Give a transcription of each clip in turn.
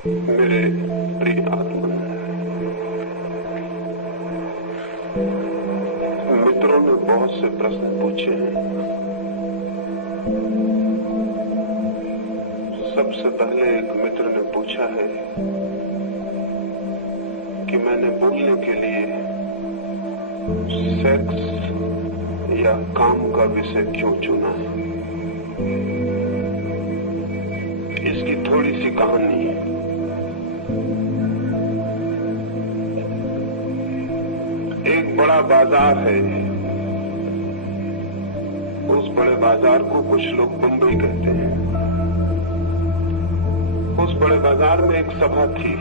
मेरे प्रिय आत्मन, मित्रों ने बहुत से प्रश्न पूछे हैं। सबसे पहले एक मित्र ने पूछा है कि मैंने बोलने के लिए सेक्स या काम का विषय क्यों चुना है। इसकी थोड़ी सी कहानी है। एक बड़ा बाजार है। उस बड़े बाजार को कुछ लोग बंबई कहते हैं। उस बड़े बाजार में एक सभा थी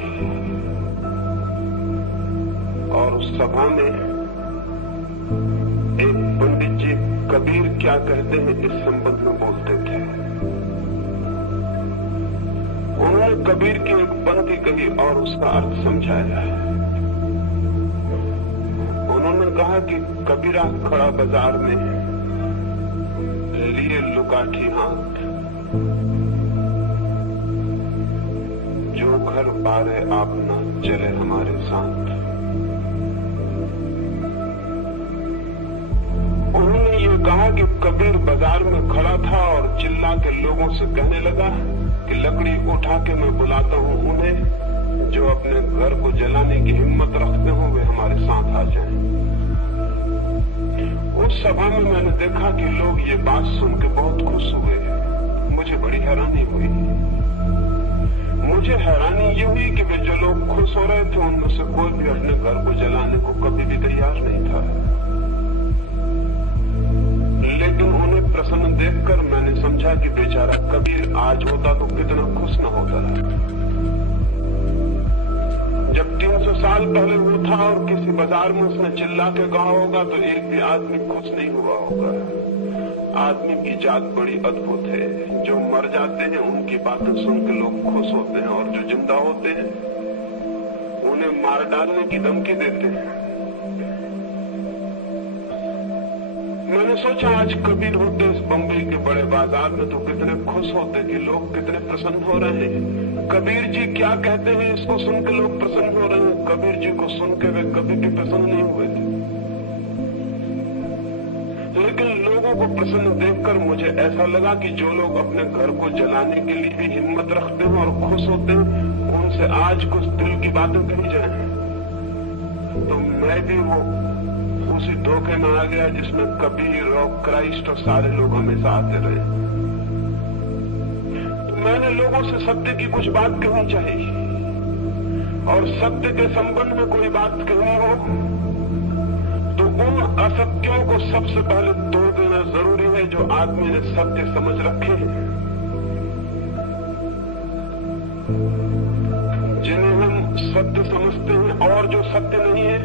और उस सभा में एक पंडित जी कबीर क्या कहते हैं इस संबंध में बोलते थे। उन्होंने कबीर की एक पंक्ति कही और उसका अर्थ समझाया। उन्होंने कहा कि कबीरा खड़ा बाजार में लिए लुकाठी हाथ, जो घर बारे आप न चले हमारे साथ। उन्होंने ये कहा कि कबीर बाजार में खड़ा था और चिल्ला के लोगों से कहने लगा कि लकड़ी उठा के मैं बुलाता हूं उन्हें जो अपने घर को जलाने की हिम्मत रखते हो, वे हमारे साथ आ जाएं। उस सभा में मैंने देखा कि लोग ये बात सुन के बहुत खुश हुए। मुझे बड़ी हैरानी हुई। मुझे हैरानी ये हुई कि वे जो लोग खुश हो रहे थे उनमें से कोई भी अपने घर को जलाने को कभी भी तैयार नहीं था। लेकिन उन्हें प्रसन्न देखकर मैंने समझा कि बेचारा कबीर आज होता तो कितना खुश न होता। जब 300 साल पहले वो था और किसी बाजार में उसने चिल्ला के कहा होगा तो एक भी आदमी खुश नहीं हुआ होगा। आदमी की जात बड़ी अद्भुत है। जो मर जाते हैं उनकी बातें सुन के लोग खुश होते हैं और जो जिंदा होते हैं उन्हें मार डालने की धमकी देते हैं। मैंने सोचा आज कबीर होते इस बम्बई के बड़े बाजार में तो कितने खुश होते कि लोग कितने प्रसन्न हो रहे हैं। कबीर जी क्या कहते हैं इसको सुन के लोग प्रसन्न हो रहे हैं। कबीर जी को सुन के वे कभी भी प्रसन्न नहीं हुए थे। लेकिन लोगों को प्रसन्न देखकर मुझे ऐसा लगा कि जो लोग अपने घर को जलाने के लिए भी हिम्मत रखते हैं और खुश होते हैं उनसे आज कुछ दिल की बातें कही जाए। तो मैं भी वो उसी धोखे में आ गया जिसमें कबीर और क्राइस्ट और सारे लोग हमेशा आते रहे। तो मैंने लोगों से सत्य की कुछ बात कहनी चाहिए और सत्य के संबंध में कोई बात कहनी हो तो उन असत्यों को सबसे पहले तोड़ देना जरूरी है जो आदमी ने सत्य समझ रखे हैं, जिन्हें हम सत्य समझते हैं। और जो सत्य नहीं है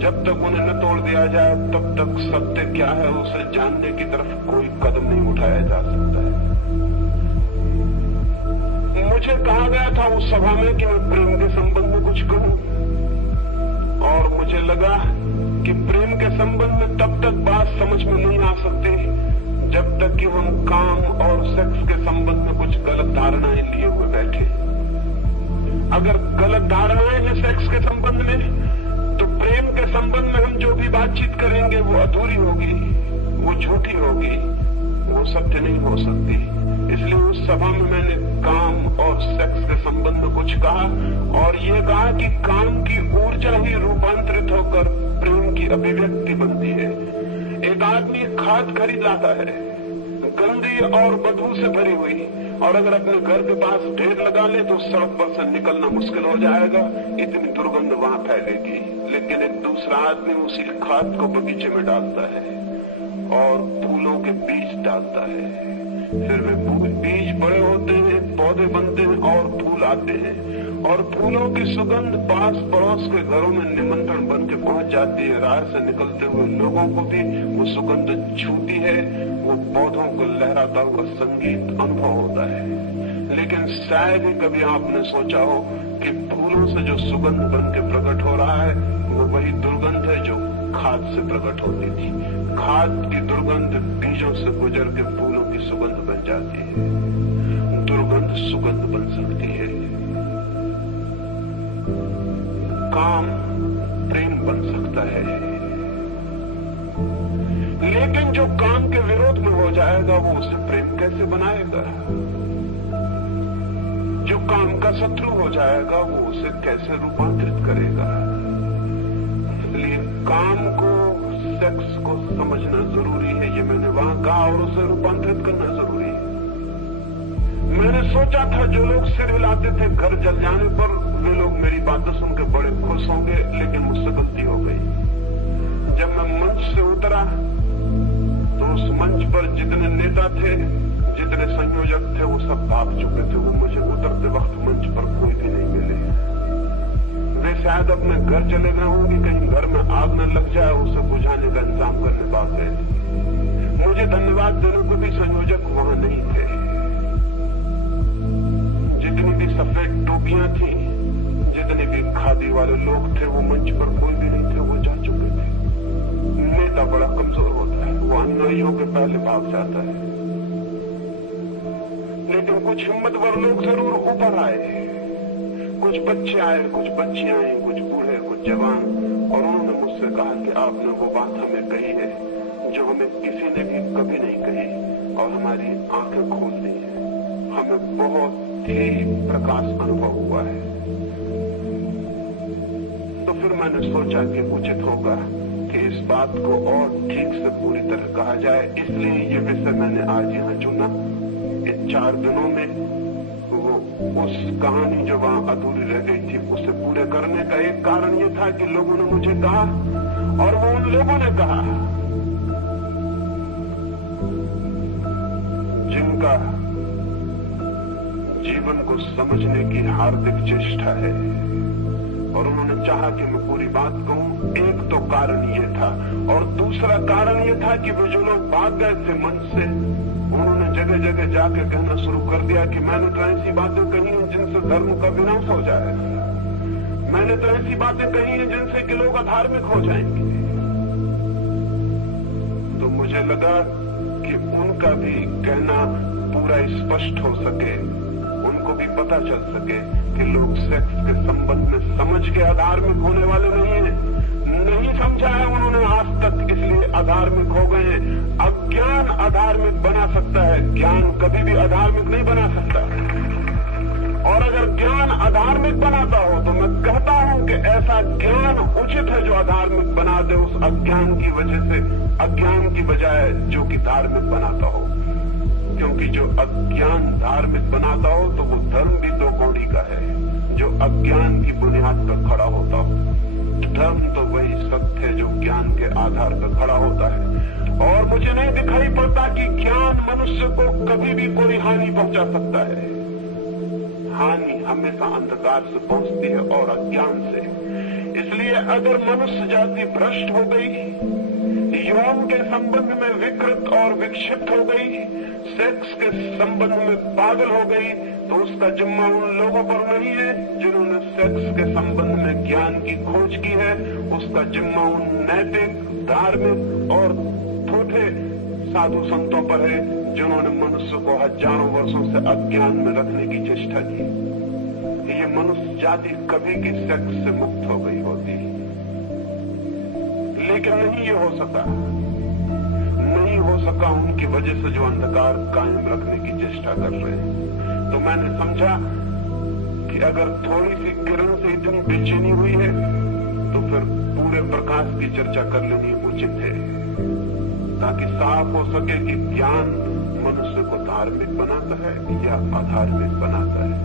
जब तक उन्हें न तोड़ दिया जाए तब तक सत्य क्या है उसे जानने की तरफ कोई कदम नहीं उठाया जा सकता है। मुझे कहा गया था उस सभा में कि मैं प्रेम के संबंध में कुछ कहूं और मुझे लगा कि प्रेम के संबंध में तब तक बात समझ में नहीं आ सकती जब तक कि हम काम और सेक्स के संबंध में कुछ गलत धारणाएं लिए हुए बैठे। अगर गलत धारणाएं हैं सेक्स के संबंध में तो प्रेम के संबंध में हम जो भी बातचीत करेंगे वो अधूरी होगी, वो झूठी होगी, वो सत्य नहीं हो सकती। इसलिए उस सभा में मैंने काम और सेक्स के संबंध में कुछ कहा और ये कहा कि काम की ऊर्जा ही रूपांतरित होकर प्रेम की अभिव्यक्ति बनती है। एक आदमी खाद खरीद लाता है गंदी और बदबू से भरी हुई और अगर अपने घर के पास ढेर लगा ले तो सड़क पर से निकलना मुश्किल हो जाएगा, इतनी दुर्गंध वहां फैलेगी। लेकिन एक दूसरा आदमी उसी खाद को बगीचे में डालता है और फूलों के बीज डालता है। फिर वे बीज बड़े होते हैं, पौधे बनते हैं और फूल आते हैं और फूलों की सुगंध पास पड़ोस के घरों में निमंत्रण बन के पहुंच जाती है। राह से निकलते हुए लोगों को भी वो सुगंध छूती है, वो पौधों को लहराता हुआ संगीत अनुभव होता है। लेकिन शायद ही कभी आपने सोचा हो कि फूलों से जो सुगंध बन के प्रकट हो रहा है वो वही दुर्गंध है जो खाद से प्रकट होती थी। खाद की दुर्गंध बीजों से गुजर के फूलों की सुगंध बन जाती है। दुर्गंध सुगंध बन सकती है काम प्रेम बन सकता है, लेकिन जो काम के विरोध में हो जाएगा वो उसे प्रेम कैसे बनाएगा? जो काम का शत्रु हो जाएगा वो उसे कैसे रूपांतरित करेगा? इसलिए काम को, सेक्स को समझना जरूरी है, ये मैंने वहां कहा, और उसे रूपांतरित करना जरूरी है। मैंने सोचा था जो लोग सिर हिलाते थे घर जल जाने पर, वे लोग मेरी बातें सुनकर बड़े खुश होंगे, लेकिन मुझसे गलती हो गई। जब मैं मंच से उतरा तो उस मंच पर जितने नेता थे, जितने संयोजक थे, वो सब भाग चुके थे। वो मुझे उतरते वक्त मंच पर कोई भी नहीं मिले। वे शायद अपने घर चले गए होंगे, कहीं घर में आग न लग जाए, उसे बुझाने का इंतजाम करने भाग गए। मुझे धन्यवाद देने को भी संयोजक वहां नहीं थे। जितनी भी सफेद टोपियां थी, जितने भी खादी वाले लोग थे, वो मंच पर कोई भी नहीं थे, वो जा चुके थे। नेता बड़ा कमजोर होता है, वो अनुयायियों के पहले भाग जाता है। लेकिन कुछ हिम्मतवर लोग जरूर ऊपर आए। कुछ बच्चे आए, कुछ बच्चियां आई, कुछ बूढ़े, कुछ जवान, और उन्होंने मुझसे कहा कि आपने वो बात हमें कही है जो हमें किसी ने भी कभी नहीं कही, और हमारी आंखें खोल दी है। हमें बहुत ही प्रकाश अनुभव हुआ है। तो फिर मैंने सोचा कि उचित होगा कि इस बात को और ठीक से पूरी तरह कहा जाए, इसलिए ये विषय मैंने आज यहाँ चुना। इन 4 दिनों में वो उस कहानी जो वहां अधूरी रह गई थी, उसे पूरे करने का एक कारण ये था कि लोगों ने मुझे कहा, और वो उन लोगों ने कहा जिनका जीवन को समझने की हार्दिक चेष्टा है, और उन्होंने चाहा कि मैं पूरी बात कहूं। एक तो कारण ये था, और दूसरा कारण ये था कि वो जो लोग भाग गए थे मन से, उन्होंने जगह जगह जाके कहना शुरू कर दिया कि मैंने तो ऐसी बातें कही हैं जिनसे धर्म का विनाश हो जाएगा। मैंने तो ऐसी बातें कही हैं जिनसे कि लोग अधार्मिक हो जाएंगे। तो मुझे लगा कि उनका भी कहना पूरा स्पष्ट हो सके, उनको भी पता चल सके कि लोग सेक्स के संबंध में समझ के अधार्मिक होने वाले नहीं है। नहीं समझा है उन्होंने आज तक, इसलिए अधार्मिक हो गए हैं। अज्ञान अधार्मिक बना सकता है, ज्ञान कभी भी अधार्मिक नहीं बना सकता। और अगर ज्ञान अधार्मिक बनाता हो तो मैं कहता हूं कि ऐसा ज्ञान उचित है जो अधार्मिक बना दे उस अज्ञान की वजह से, अज्ञान की बजाय जो कि धार्मिक बनाता हो। क्योंकि जो अज्ञान धार्मिक बनाता हो तो वो धर्म भी 2 कौड़ी का है, जो अज्ञान की बुनियाद पर खड़ा होता हो। धर्म तो वही सत्य है जो ज्ञान के आधार पर खड़ा होता है। और मुझे नहीं दिखाई पड़ता कि ज्ञान मनुष्य को कभी भी कोई हानि पहुंचा सकता है। हानि हमेशा अंधकार से पहुंचती है और अज्ञान से। इसलिए अगर मनुष्य जाति भ्रष्ट हो गई, यौन के संबंध में विकृत और विक्षिप्त हो गई, सेक्स के संबंध में पागल हो गई, तो उसका जिम्मा उन लोगों पर नहीं है जिन्होंने सेक्स के संबंध में ज्ञान की खोज की है। उसका जिम्मा उन नैतिक, धार्मिक और थोथे साधु संतों पर है जिन्होंने मनुष्य को हजारों वर्षों से अज्ञान में रखने की चेष्टा की। ये मनुष्य जाति कभी की सेक्स से मुक्त हो गई होती, लेकिन नहीं ये हो सका। नहीं हो सका उनकी वजह से जो अंधकार कायम रखने की चेष्टा कर रहे हैं। तो मैंने समझा कि अगर थोड़ी सी किरण से इतनी बेचैनी हुई है तो फिर पूरे प्रकाश की चर्चा कर लेनी उचित है, ताकि साफ हो सके कि ज्ञान मनुष्य को धार्मिक बनाता है या अधार्मिक बनाता है।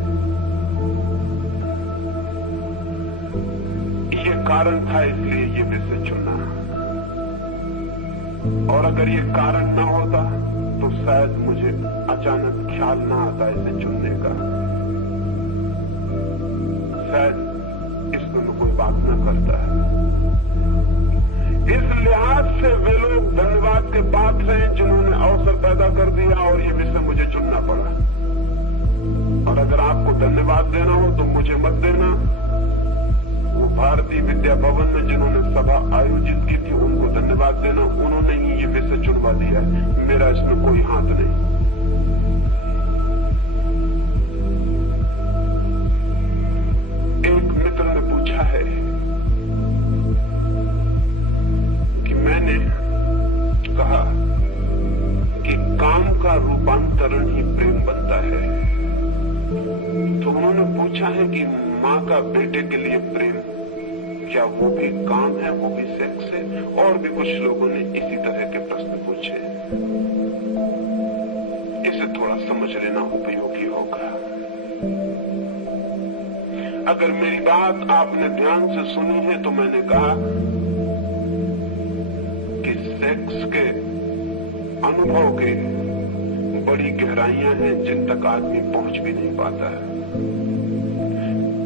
ये कारण था, इसलिए ये विषय चुना। और अगर ये कारण न होता तो शायद मुझे अचानक ख्याल न आता इसे चुनने का। शायद इसमें मैं कोई बात न करता है। इस लिहाज से वे लोग धन्यवाद के पात्र हैं जिन्होंने अवसर पैदा कर दिया और ये विषय मुझे चुनना पड़ा। और अगर आपको धन्यवाद देना हो तो मुझे मत देना। वो भारतीय विद्या भवन में जिन्होंने सभा आयोजित की थी उनको धन्यवाद देना। उन्होंने ही ये विषय चुनवा दिया है, मेरा इसमें कोई हाथ नहीं। एक मित्र ने पूछा है पूछा है कि माँ का बेटे के लिए प्रेम क्या वो भी काम है, वो भी सेक्स है? और भी कुछ लोगों ने इसी तरह के प्रश्न पूछे। इसे थोड़ा समझ लेना उपयोगी होगा। अगर मेरी बात आपने ध्यान से सुनी है तो मैंने कहा कि सेक्स के अनुभव के बड़ी गहराइयां हैं जिन तक आदमी पहुंच भी नहीं पाता है।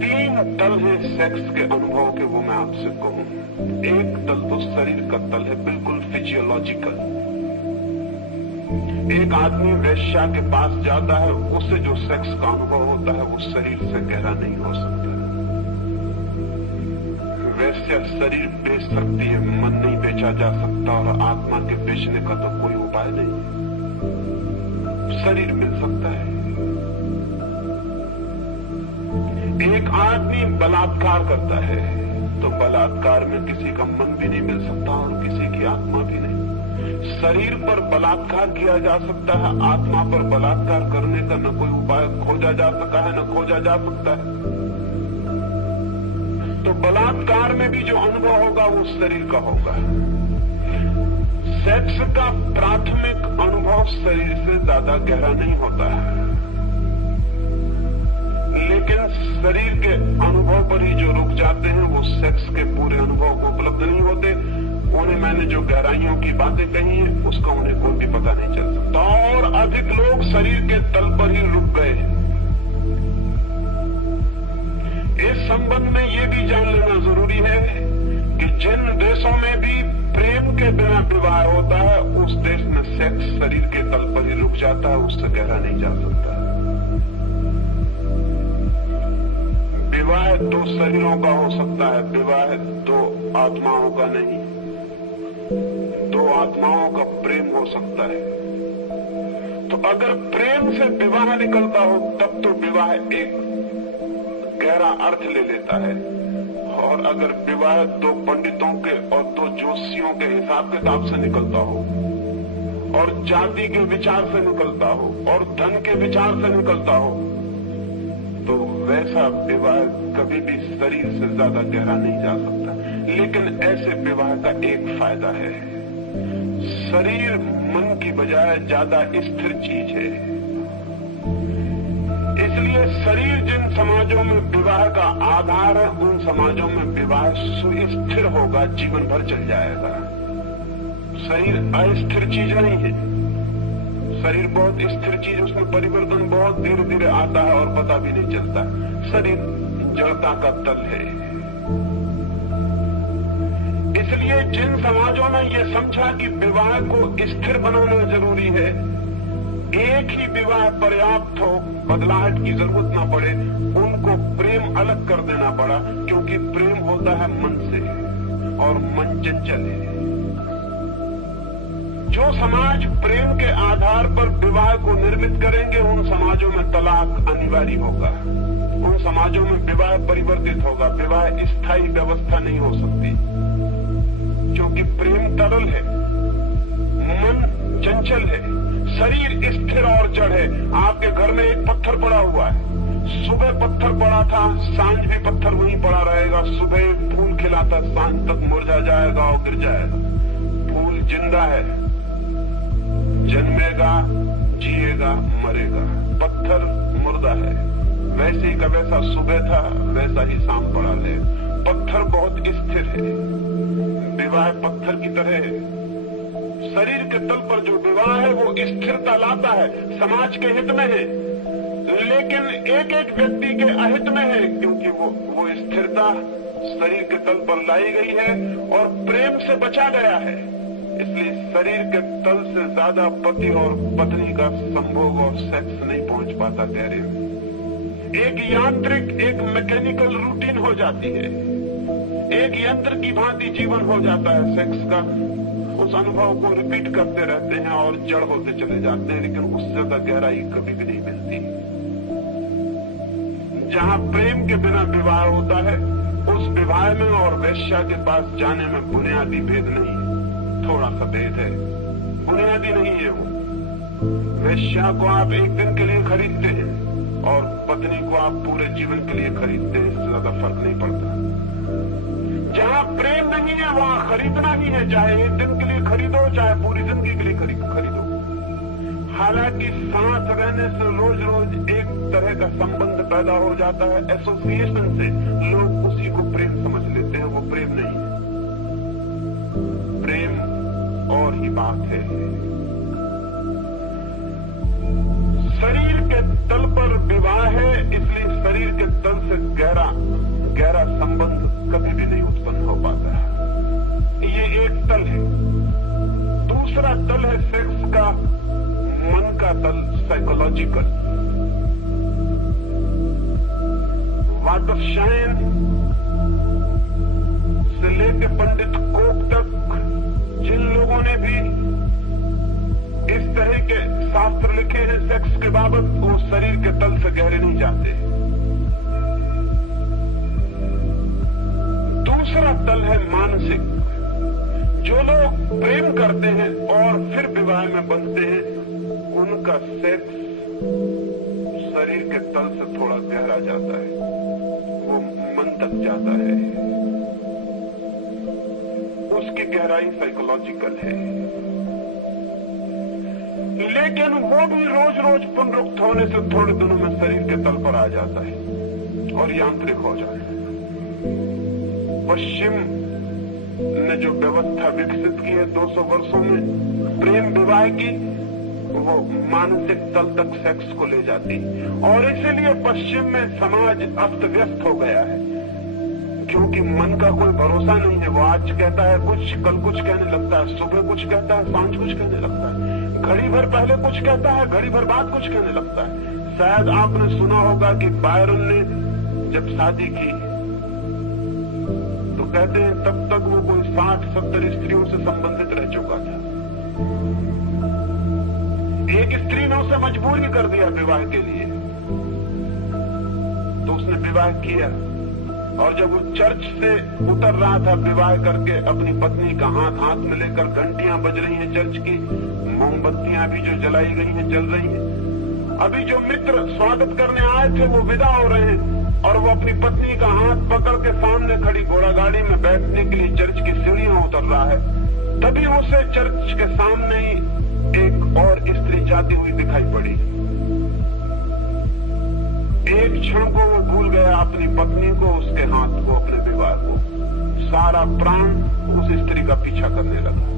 3 तल है सेक्स के अनुभव के, वो मैं आपसे कहूं। एक तल तो शरीर का तल है, बिल्कुल फिजियोलॉजिकल। एक आदमी वेश्या के पास जाता है, उससे जो सेक्स का अनुभव होता है वो शरीर से गहरा नहीं हो सकता। वेश्या शरीर बेच सकती है, मन नहीं बेचा जा सकता, और आत्मा के बेचने का तो कोई उपाय नहीं। शरीर मिल सकता है। एक आदमी बलात्कार करता है तो बलात्कार में किसी का मन भी नहीं मिल सकता और किसी की आत्मा भी नहीं। शरीर पर बलात्कार किया जा सकता है, आत्मा पर बलात्कार करने का न कोई उपाय खोजा जा सका है न खोजा जा सकता है। तो बलात्कार में भी जो अनुभव होगा वो शरीर का होगा। सेक्स का प्राथमिक अनुभव शरीर से ज्यादा गहरा नहीं होता है, लेकिन शरीर के अनुभव पर ही जो रुक जाते हैं वो सेक्स के पूरे अनुभव को उपलब्ध नहीं होते। उन्हें मैंने जो गहराइयों की बातें कही है उसका उन्हें कोई भी पता नहीं चल सकता। और अधिक लोग शरीर के तल पर ही रुक गए। इस संबंध में ये भी जान लेना जरूरी है कि जिन देशों में भी प्रेम के बिना विवाह होता है उस देश में सेक्स शरीर के तल पर ही रुक जाता है, उससे गहरा नहीं जा सकता। विवाह 2 शरीरों का हो सकता है, विवाह 2 आत्माओं का नहीं। 2 आत्माओं का प्रेम हो सकता है। तो अगर प्रेम से विवाह निकलता हो तब तो विवाह एक गहरा अर्थ ले लेता है। और अगर विवाह 2 पंडितों के और 2 जोशियों के हिसाब किताब से निकलता हो और जाति के विचार से निकलता हो और धन के विचार से निकलता हो तो वैसा विवाह कभी भी शरीर से ज्यादा गहरा नहीं जा सकता। लेकिन ऐसे विवाह का एक फायदा है, शरीर मन की बजाय ज्यादा स्थिर चीज है। इसलिए शरीर जिन समाजों में विवाह का आधार है उन समाजों में विवाह सुस्थिर होगा, जीवन भर चल जाएगा। शरीर अस्थिर चीज नहीं है, शरीर बहुत स्थिर चीज, उसमें परिवर्तन बहुत धीरे धीरे आता है और पता भी नहीं चलता। शरीर जड़ता का तल है। इसलिए जिन समाजों ने ये समझा कि विवाह को स्थिर बनाना जरूरी है, एक ही विवाह पर्याप्त हो, बदलाहट की जरूरत ना पड़े, उनको प्रेम अलग कर देना पड़ा। क्योंकि प्रेम होता है मन से और मन चंचल है। जो समाज प्रेम के आधार पर विवाह को निर्मित करेंगे उन समाजों में तलाक अनिवार्य होगा, उन समाजों में विवाह परिवर्तित होगा। विवाह स्थायी व्यवस्था नहीं हो सकती क्योंकि प्रेम तरल है, मन चंचल है, शरीर स्थिर और जड़ है। आपके घर में एक पत्थर पड़ा हुआ है, सुबह पत्थर पड़ा था, सांझ भी पत्थर वहीं पड़ा रहेगा। सुबह फूल खिलाता, सांझ तक मुरझा जाएगा और गिर जाएगा। फूल जिंदा है, जन्मेगा, जिएगा, मरेगा। पत्थर मुर्दा है, वैसे ही का वैसा सुबह था, वैसा ही शाम पड़ा है। पत्थर बहुत स्थिर है, विवाह पत्थर की तरह है। शरीर के तल पर जो विवाह है वो स्थिरता लाता है, समाज के हित में है, लेकिन एक एक व्यक्ति के अहित में है, क्योंकि वो स्थिरता शरीर के तल पर लाई गई है और प्रेम से बचा गया है। इसलिए शरीर के तल से ज्यादा पति और पत्नी का संभोग और सेक्स नहीं पहुंच पाता गहरे में। एक यांत्रिक, एक मैकेनिकल रूटीन हो जाती है, एक यंत्र की भांति जीवन हो जाता है सेक्स का। उस अनुभव को रिपीट करते रहते हैं और जड़ होते चले जाते हैं, लेकिन उससे ज्यादा गहराई कभी भी नहीं मिलती। जहां प्रेम के बिना विवाह होता है उस विवाह में और वेश्या के पास जाने में बुनियादी भेद नहीं है, थोड़ा सा भेद है, बुनियादी नहीं है वो। वेश्या को आप एक दिन के लिए खरीदते हैं, और पत्नी को आप पूरे जीवन के लिए खरीदते हैं, इससे ज्यादा फर्क नहीं पड़ता। जहां प्रेम नहीं है वहां खरीदना ही है, चाहे एक दिन के लिए खरीदो चाहे पूरी जिंदगी के लिए खरीदो। हालांकि साथ रहने से रोज रोज एक तरह का संबंध पैदा हो जाता है, एसोसिएशन से लोग उसी को प्रेम समझ लेते हैं, वो प्रेम नहीं है। प्रेम और ही बात है। शरीर के तल पर विवाह है, इसलिए शरीर के तल से गहरा संबंध कभी भी नहीं उत्पन्न हो पाता है। ये एक तल है। दूसरा तल है सेक्स का, मन का तल, साइकोलॉजिकल। वाटरशाइन से लेकर पंडित कोक तक जिन लोगों ने भी इस तरह के शास्त्र लिखे हैं सेक्स के बाबत, वो शरीर के तल से गहरे नहीं जाते। दूसरा तल है मानसिक। जो लोग प्रेम करते हैं और फिर विवाह में बंधते हैं, उनका सेक्स शरीर के तल से थोड़ा गहरा जाता है, वो मन तक जाता है, उसकी गहराई साइकोलॉजिकल है। लेकिन वो भी रोज रोज पुनरुक्त होने से थोड़े दिनों में शरीर के तल पर आ जाता है और यांत्रिक हो जाता है। पश्चिम ने जो व्यवस्था विकसित की है 200 वर्षों में प्रेम विवाह की, वो मानसिक तल तक सेक्स को ले जाती, और इसीलिए पश्चिम में समाज अस्त व्यस्त हो गया है, क्योंकि मन का कोई भरोसा नहीं है। वो आज कहता है कुछ, कल कुछ कहने लगता है, सुबह कुछ कहता है, सांझ कुछ कहने लगता है, घड़ी भर पहले कुछ कहता है, घड़ी भर बाद कुछ कहने लगता है। शायद आपने सुना होगा कि बायरन ने जब शादी की तो कहते हैं तब तक वो कोई 60-70 स्त्रियों से संबंधित रह चुका था। एक स्त्री ने उसे मजबूर ही कर दिया विवाह के लिए, तो उसने विवाह किया। और जब वो चर्च से उतर रहा था विवाह करके, अपनी पत्नी का हाथ में लेकर, घंटियां बज रही हैं चर्च की, मोमबत्तियां भी जो जलाई गई हैं जल रही हैं। अभी जो मित्र स्वागत करने आए थे वो विदा हो रहे हैं, और वो अपनी पत्नी का हाथ पकड़ के सामने खड़ी घोड़ा गाड़ी में बैठने के लिए चर्च की सीढ़ियां उतर रहा है। तभी उसे चर्च के सामने ही एक और स्त्री जाती हुई दिखाई पड़ी। एक क्षण को वो भूल गया अपनी पत्नी को, उसके हाथ को, अपने विवाह को। सारा प्राण उस स्त्री का पीछा करने लगा।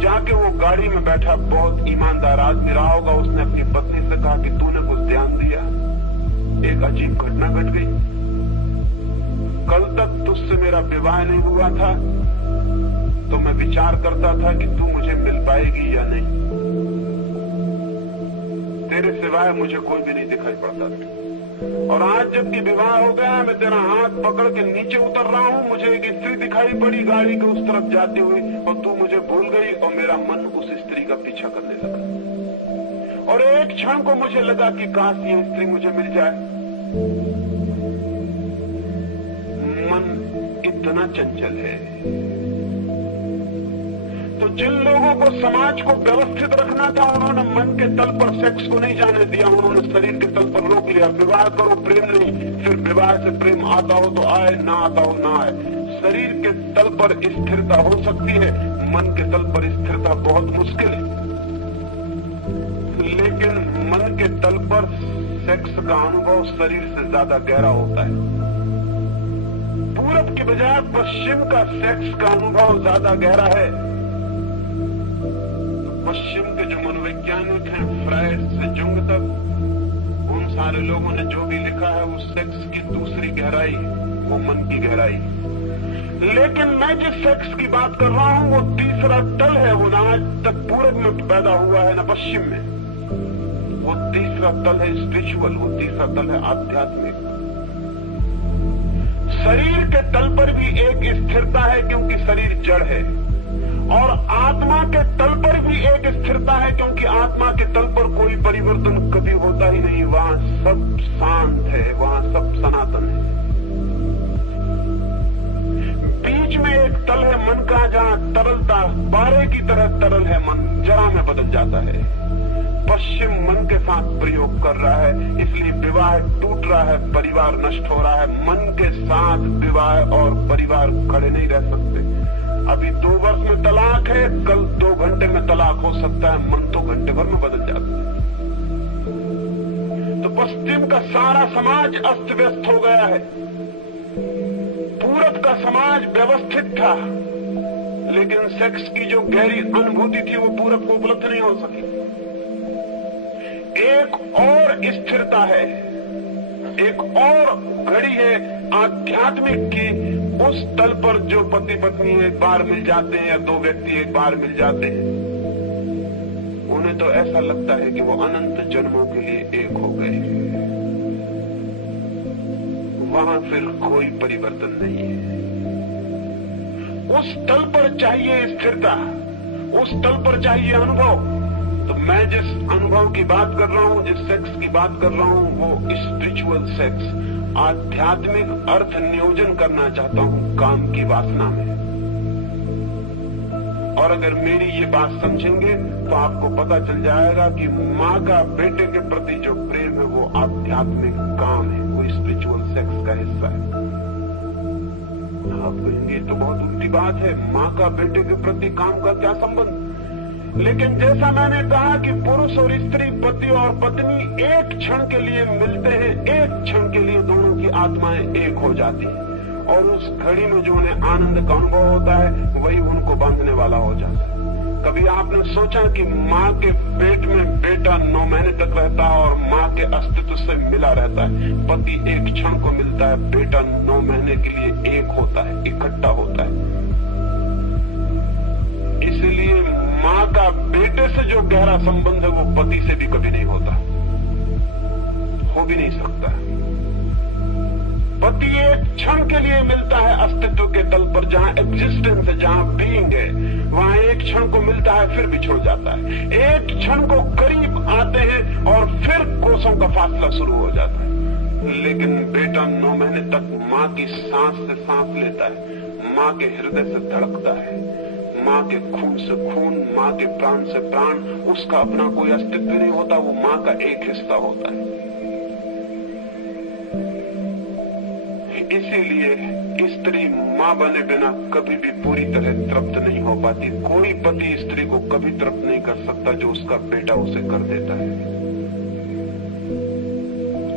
जाके वो गाड़ी में बैठा बहुत ईमानदार आदमी रहा होगा, उसने अपनी पत्नी से कहा कि तूने कुछ ध्यान दिया, एक अजीब घटना घट गई। कल तक तुझसे मेरा विवाह नहीं हुआ था तो मैं विचार करता था कि तू मुझे मिल पाएगी या नहीं, तेरे सिवाय मुझे कोई भी नहीं दिखाई पड़ता था। और आज जबकि विवाह हो गया, मैं तेरा हाथ पकड़ के नीचे उतर रहा हूँ, मुझे एक स्त्री दिखाई पड़ी गाड़ी के उस तरफ जाती हुई, और तू मुझे भूल गई, और मेरा मन उस स्त्री का पीछा करने लगा। और एक क्षण को मुझे लगा कि काश ये स्त्री मुझे मिल जाए। मन इतना चंचल है। तो जिन लोगों को समाज को व्यवस्थित रखना था, उन्होंने मन के तल पर सेक्स को नहीं जाने दिया, उन्होंने शरीर के तल पर रोक लिया। विवाह करो, प्रेम नहीं, फिर विवाह से प्रेम आता हो तो आए, ना आता हो ना आए। शरीर के तल पर स्थिरता हो सकती है, मन के तल पर स्थिरता बहुत मुश्किल है। लेकिन मन के तल पर सेक्स का अनुभव शरीर से ज्यादा गहरा होता है। पूरब के बजाय पश्चिम का सेक्स का अनुभव ज्यादा गहरा है। पश्चिम के जो मनोवैज्ञानिक हैं, फ्रायड से जुंग तक, उन सारे लोगों ने जो भी लिखा है वो सेक्स की दूसरी गहराई, वो मन की गहराई। लेकिन मैं जिस सेक्स की बात कर रहा हूं वो तीसरा तल है, वो ना आज तक पूरब में पैदा हुआ है ना पश्चिम में। वो तीसरा तल है स्पिरिचुअल, वो तीसरा तल है आध्यात्मिक। शरीर के तल पर भी एक स्थिरता है क्योंकि शरीर जड़ है, और आत्मा के तल पर भी एक स्थिरता है क्योंकि आत्मा के तल पर कोई परिवर्तन कभी होता ही नहीं। वहां सब शांत है, वहां सब सनातन है। बीच में एक तल है मन का, जहां तरलता पारे की तरह तरल है मन, जरा में बदल जाता है। पश्चिम मन के साथ प्रयोग कर रहा है, इसलिए विवाह टूट रहा है, परिवार नष्ट हो रहा है। मन के साथ विवाह और परिवार खड़े नहीं रह सकते। अभी 2 वर्ष में तलाक है, कल 2 घंटे में तलाक हो सकता है, मन तो घंटे भर में बदल जाता है। तो पश्चिम का सारा समाज अस्त व्यस्त हो गया है। पूरब का समाज व्यवस्थित था, लेकिन सेक्स की जो गहरी अनुभूति थी वो पूरब को उपलब्ध नहीं हो सकी। एक और स्थिरता है, एक और घड़ी है आध्यात्मिक की। उस तल पर जो पति पत्नी एक बार मिल जाते हैं या 2 व्यक्ति एक बार मिल जाते हैं, उन्हें तो ऐसा लगता है कि वो अनंत जन्मों के लिए एक हो गए। वहां फिर कोई परिवर्तन नहीं है। उस तल पर चाहिए स्थिरता, उस तल पर चाहिए अनुभव। तो मैं जिस अनुभव की बात कर रहा हूं, जिस सेक्स की बात कर रहा हूं, वो स्पिरिचुअल सेक्स, आध्यात्मिक अर्थ नियोजन करना चाहता हूं काम की वासना में। और अगर मेरी ये बात समझेंगे तो आपको पता चल जाएगा कि माँ का बेटे के प्रति जो प्रेम है वो आध्यात्मिक काम है, वो स्पिरिचुअल सेक्स का हिस्सा है। आप कहेंगे तो बहुत उल्टी बात है, माँ का बेटे के प्रति काम का क्या संबंध? लेकिन जैसा मैंने कहा कि पुरुष और स्त्री, पति और पत्नी एक क्षण के लिए मिलते हैं, एक क्षण के लिए दोनों की आत्माएं एक हो जाती हैं, और उस घड़ी में जो उन्हें आनंद का अनुभव होता है वही उनको बांधने वाला हो जाता है। कभी आपने सोचा कि माँ के पेट में बेटा 9 महीने तक रहता है और माँ के अस्तित्व से मिला रहता है? पति एक क्षण को मिलता है, बेटा 9 महीने के लिए एक होता है, इकट्ठा होता है। इसलिए माँ का बेटे से जो गहरा संबंध है वो पति से भी कभी नहीं होता, हो भी नहीं सकता। पति एक क्षण के लिए मिलता है अस्तित्व के तल पर, जहां एग्जिस्टेंस है, जहां बीइंग है, वहां एक क्षण को मिलता है फिर बिछुड़ जाता है। एक क्षण को करीब आते हैं और फिर कोसों का फासला शुरू हो जाता है। लेकिन बेटा 9 महीने तक माँ की सांस से सांस लेता है, माँ के हृदय से धड़कता है, माँ के खून से खून, माँ के प्राण से प्राण। उसका अपना कोई अस्तित्व नहीं होता, वो माँ का एक हिस्सा होता है। इसीलिए स्त्री माँ बने बिना कभी भी पूरी तरह तृप्त नहीं हो पाती। कोई पति स्त्री को कभी तृप्त नहीं कर सकता जो उसका बेटा उसे कर देता है।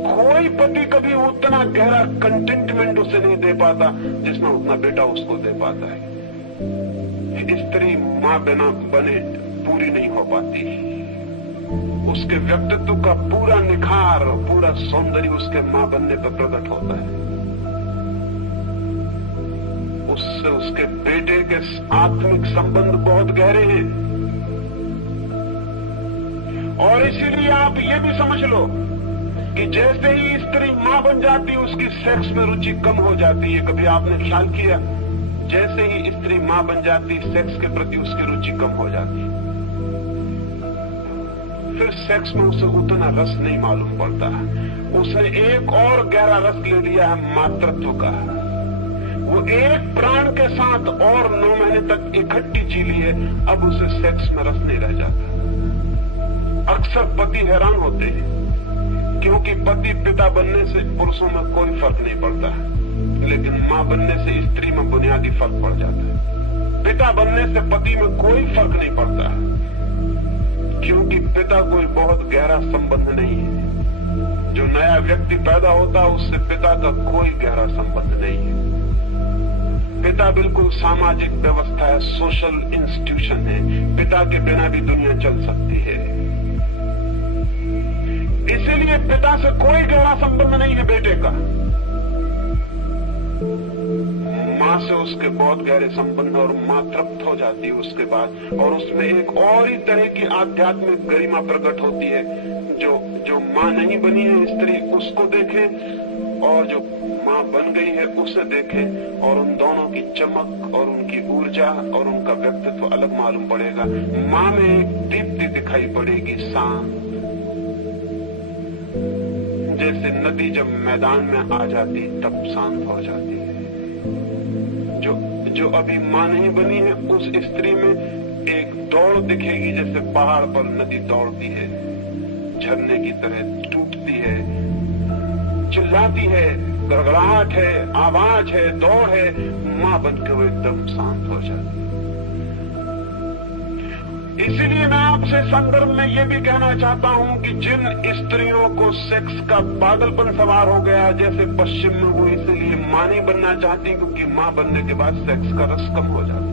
कोई पति कभी उतना गहरा कंटेंटमेंट उसे नहीं दे पाता जितना उतना बेटा उसको दे पाता है। स्त्री माँ बिना बने पूरी नहीं हो पाती। उसके व्यक्तित्व का पूरा निखार, पूरा सौंदर्य उसके माँ बनने पर प्रकट होता है। उससे उसके बेटे के आत्मिक संबंध बहुत गहरे हैं। और इसीलिए आप ये भी समझ लो कि जैसे ही स्त्री माँ बन जाती है उसकी सेक्स में रुचि कम हो जाती है। कभी आपने ख्याल किया? जैसे ही स्त्री माँ बन जाती सेक्स के प्रति उसकी रुचि कम हो जाती है। फिर सेक्स में उसे उतना रस नहीं मालूम पड़ता। उसने एक और गहरा रस ले लिया है मातृत्व का। वो एक प्राण के साथ और 9 महीने तक इकट्ठी जी ली है, अब उसे सेक्स में रस नहीं रह जाता। अक्सर पति हैरान होते हैं क्योंकि पति पिता बनने से पुरुषों में कोई फर्क नहीं पड़ता, लेकिन माँ बनने से स्त्री में बुनियादी फर्क पड़ जाता है। पिता बनने से पति में कोई फर्क नहीं पड़ता, क्योंकि पिता कोई बहुत गहरा संबंध नहीं है। जो नया व्यक्ति पैदा होता है उससे पिता का कोई गहरा संबंध नहीं है। पिता बिल्कुल सामाजिक व्यवस्था है, सोशल इंस्टीट्यूशन है। पिता के बिना भी दुनिया चल सकती है। इसीलिए पिता से कोई गहरा संबंध नहीं है बेटे का। माँ से उसके बहुत गहरे संबंध, और माँ तृप्त हो जाती है उसके बाद, और उसमें एक और ही तरह की आध्यात्मिक गरिमा प्रकट होती है। जो माँ नहीं बनी है स्त्री उसको देखे, और जो माँ बन गई है उसे देखे, और उन दोनों की चमक और उनकी ऊर्जा और उनका व्यक्तित्व अलग मालूम पड़ेगा। माँ में एक दीप्ति दिखाई पड़ेगी, शांत, जैसे नदी जब मैदान में आ जाती तब शांत हो जाती है। जो अभी माँ नहीं बनी है उस स्त्री में एक दौड़ दिखेगी, जैसे पहाड़ पर नदी दौड़ती है। झरने की तरह टूटती है, चिल्लाती है, गड़गड़ाहट है, आवाज है, दौड़ है, मां बनकर वो एकदम शांत हो जाती है। इसीलिए मैं आपसे संदर्भ में ये भी कहना चाहता हूं कि जिन स्त्रियों को सेक्स का पागलपन सवार हो गया, जैसे पश्चिम में वो इसलिए मां नहीं बनना चाहती क्योंकि मां बनने के बाद सेक्स का रस कम हो जाता है।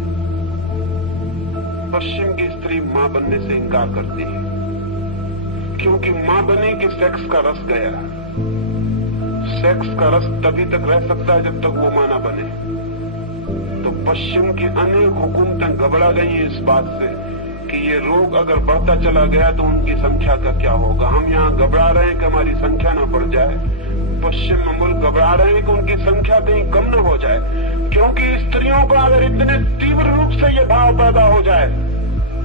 पश्चिम की स्त्री मां बनने से इनकार करती है क्योंकि मां बनी कि सेक्स का रस गया। सेक्स का रस तभी तक रह सकता है जब तक वो मां ना बने। तो पश्चिम की अनेक हुकूमतें घबरा गई हैं इस बात से कि ये रोग अगर बढ़ता चला गया तो उनकी संख्या का क्या होगा। हम यहाँ घबरा रहे हैं कि हमारी संख्या न बढ़ जाए, पश्चिम में मुल्क घबरा रहे हैं कि उनकी संख्या कहीं कम न हो जाए, क्योंकि स्त्रियों को अगर इतने तीव्र रूप से ये भाव पैदा हो जाए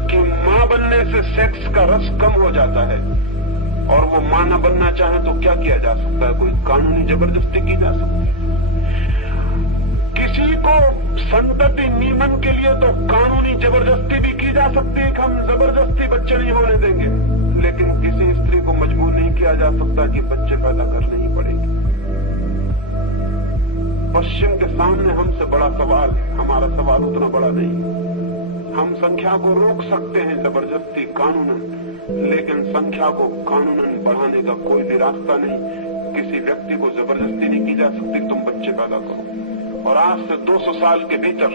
कि मां बनने से सेक्स का रस कम हो जाता है और वो मां न बनना चाहे तो क्या किया जा सकता है? कोई कानूनी जबरदस्ती की जा सकती है। किसी को संतति नियमन के लिए तो कानूनी जबरदस्ती भी की जा सकती है कि हम जबरदस्ती बच्चे नहीं होने देंगे, लेकिन किसी स्त्री को मजबूर नहीं किया जा सकता कि बच्चे पैदा करने ही पड़ेंगे। पश्चिम के सामने हमसे बड़ा सवाल है, हमारा सवाल उतना बड़ा नहीं। हम संख्या को रोक सकते हैं जबरदस्ती कानूनन, लेकिन संख्या को कानूनन बढ़ाने का कोई भी रास्ता नहीं। किसी व्यक्ति को जबरदस्ती नहीं की जा सकती तुम बच्चे पैदा करो। और आज से 200 साल के भीतर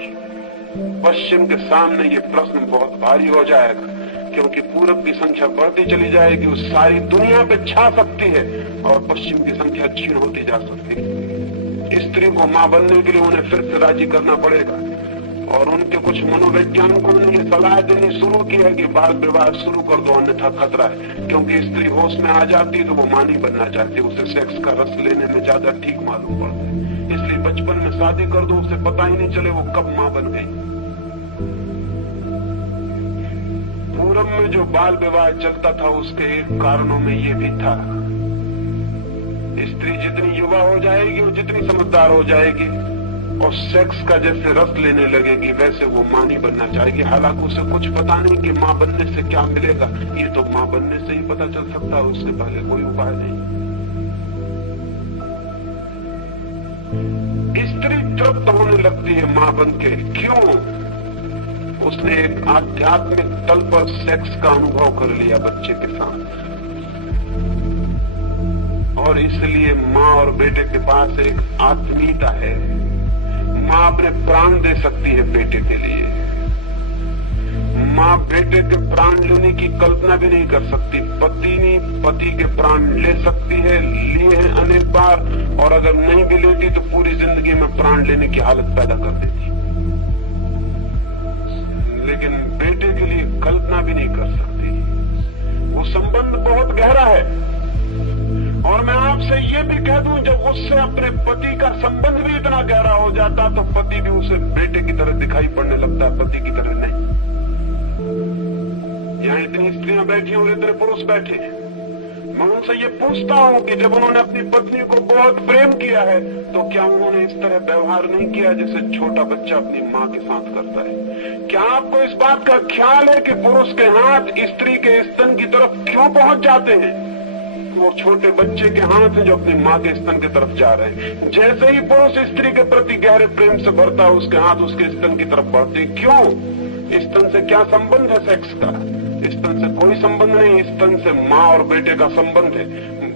पश्चिम के सामने ये प्रश्न बहुत भारी हो जाएगा, क्योंकि पूरब की संख्या बढ़ती चली जाएगी, वो सारी दुनिया पे छा सकती है और पश्चिम की संख्या क्षीण होती जा सकती है। स्त्री को मां बनने के लिए उन्हें फिर से राजी करना पड़ेगा और उनके कुछ मनोवैज्ञानिकों ने ये सलाह देनी शुरू की है कि बाल विवाह शुरू कर दो, अन्यथा खतरा है। क्योंकि स्त्री होश में आ जाती है तो वो मां नहीं बनना चाहती, उसे सेक्स का रस लेने में ज्यादा ठीक मालूम पड़ता है। इसलिए बचपन में शादी कर दो, उसे पता ही नहीं चले वो कब मां बन गई। पूरब में जो बाल विवाह चलता था उसके एक कारणों में ये भी था। स्त्री जितनी युवा हो जाएगी और जितनी समझदार हो जाएगी और सेक्स का जैसे रस लेने लगेगी, वैसे वो मां नहीं बनना चाहेगी। हालांकि उसे कुछ पता नहीं कि मां बनने से क्या मिलेगा, ये तो मां बनने से ही पता चल सकता है, उससे पहले कोई उपाय नहीं। स्त्री तृप्त होने लगती है मां बन के, क्यों? उसने एक आध्यात्मिक तल पर सेक्स का अनुभव कर लिया बच्चे के साथ, और इसलिए मां और बेटे के पास एक आत्मीयता है। मां अपने प्राण दे सकती है बेटे के लिए। मां बेटे के प्राण लेने की कल्पना भी नहीं कर सकती। पत्नी पति के प्राण ले सकती है, लिए हैं अनेक बार, और अगर नहीं भी लेती तो पूरी जिंदगी में प्राण लेने की हालत पैदा कर देती। लेकिन बेटे के लिए कल्पना भी नहीं कर सकती। वो संबंध बहुत गहरा है। और मैं आपसे ये भी कह दूं, जब उससे अपने पति का संबंध भी इतना गहरा हो जाता तो पति भी उसे बेटे की तरह दिखाई पड़ने लगता है, पति की तरह नहीं। यहाँ इतनी स्त्रियां बैठी और इतने पुरुष बैठे हैं, मैं उनसे ये पूछता हूँ कि जब उन्होंने अपनी पत्नी को बहुत प्रेम किया है तो क्या उन्होंने इस तरह व्यवहार नहीं किया जैसे छोटा बच्चा अपनी माँ के साथ करता है? क्या आपको इस बात का ख्याल है कि पुरुष के हाथ स्त्री के स्तन की तरफ क्यों पहुंच जाते हैं? वो छोटे बच्चे के हाथ हैं जो अपनी माँ के स्तन की तरफ जा रहे हैं। जैसे ही पुरुष स्त्री के प्रति गहरे प्रेम से भरता है, उसके हाथ उसके स्तन की तरफ बढ़ते। क्यों? स्तन से क्या संबंध है सेक्स का? स्तन से कोई संबंध नहीं। स्तन से माँ और बेटे का संबंध है।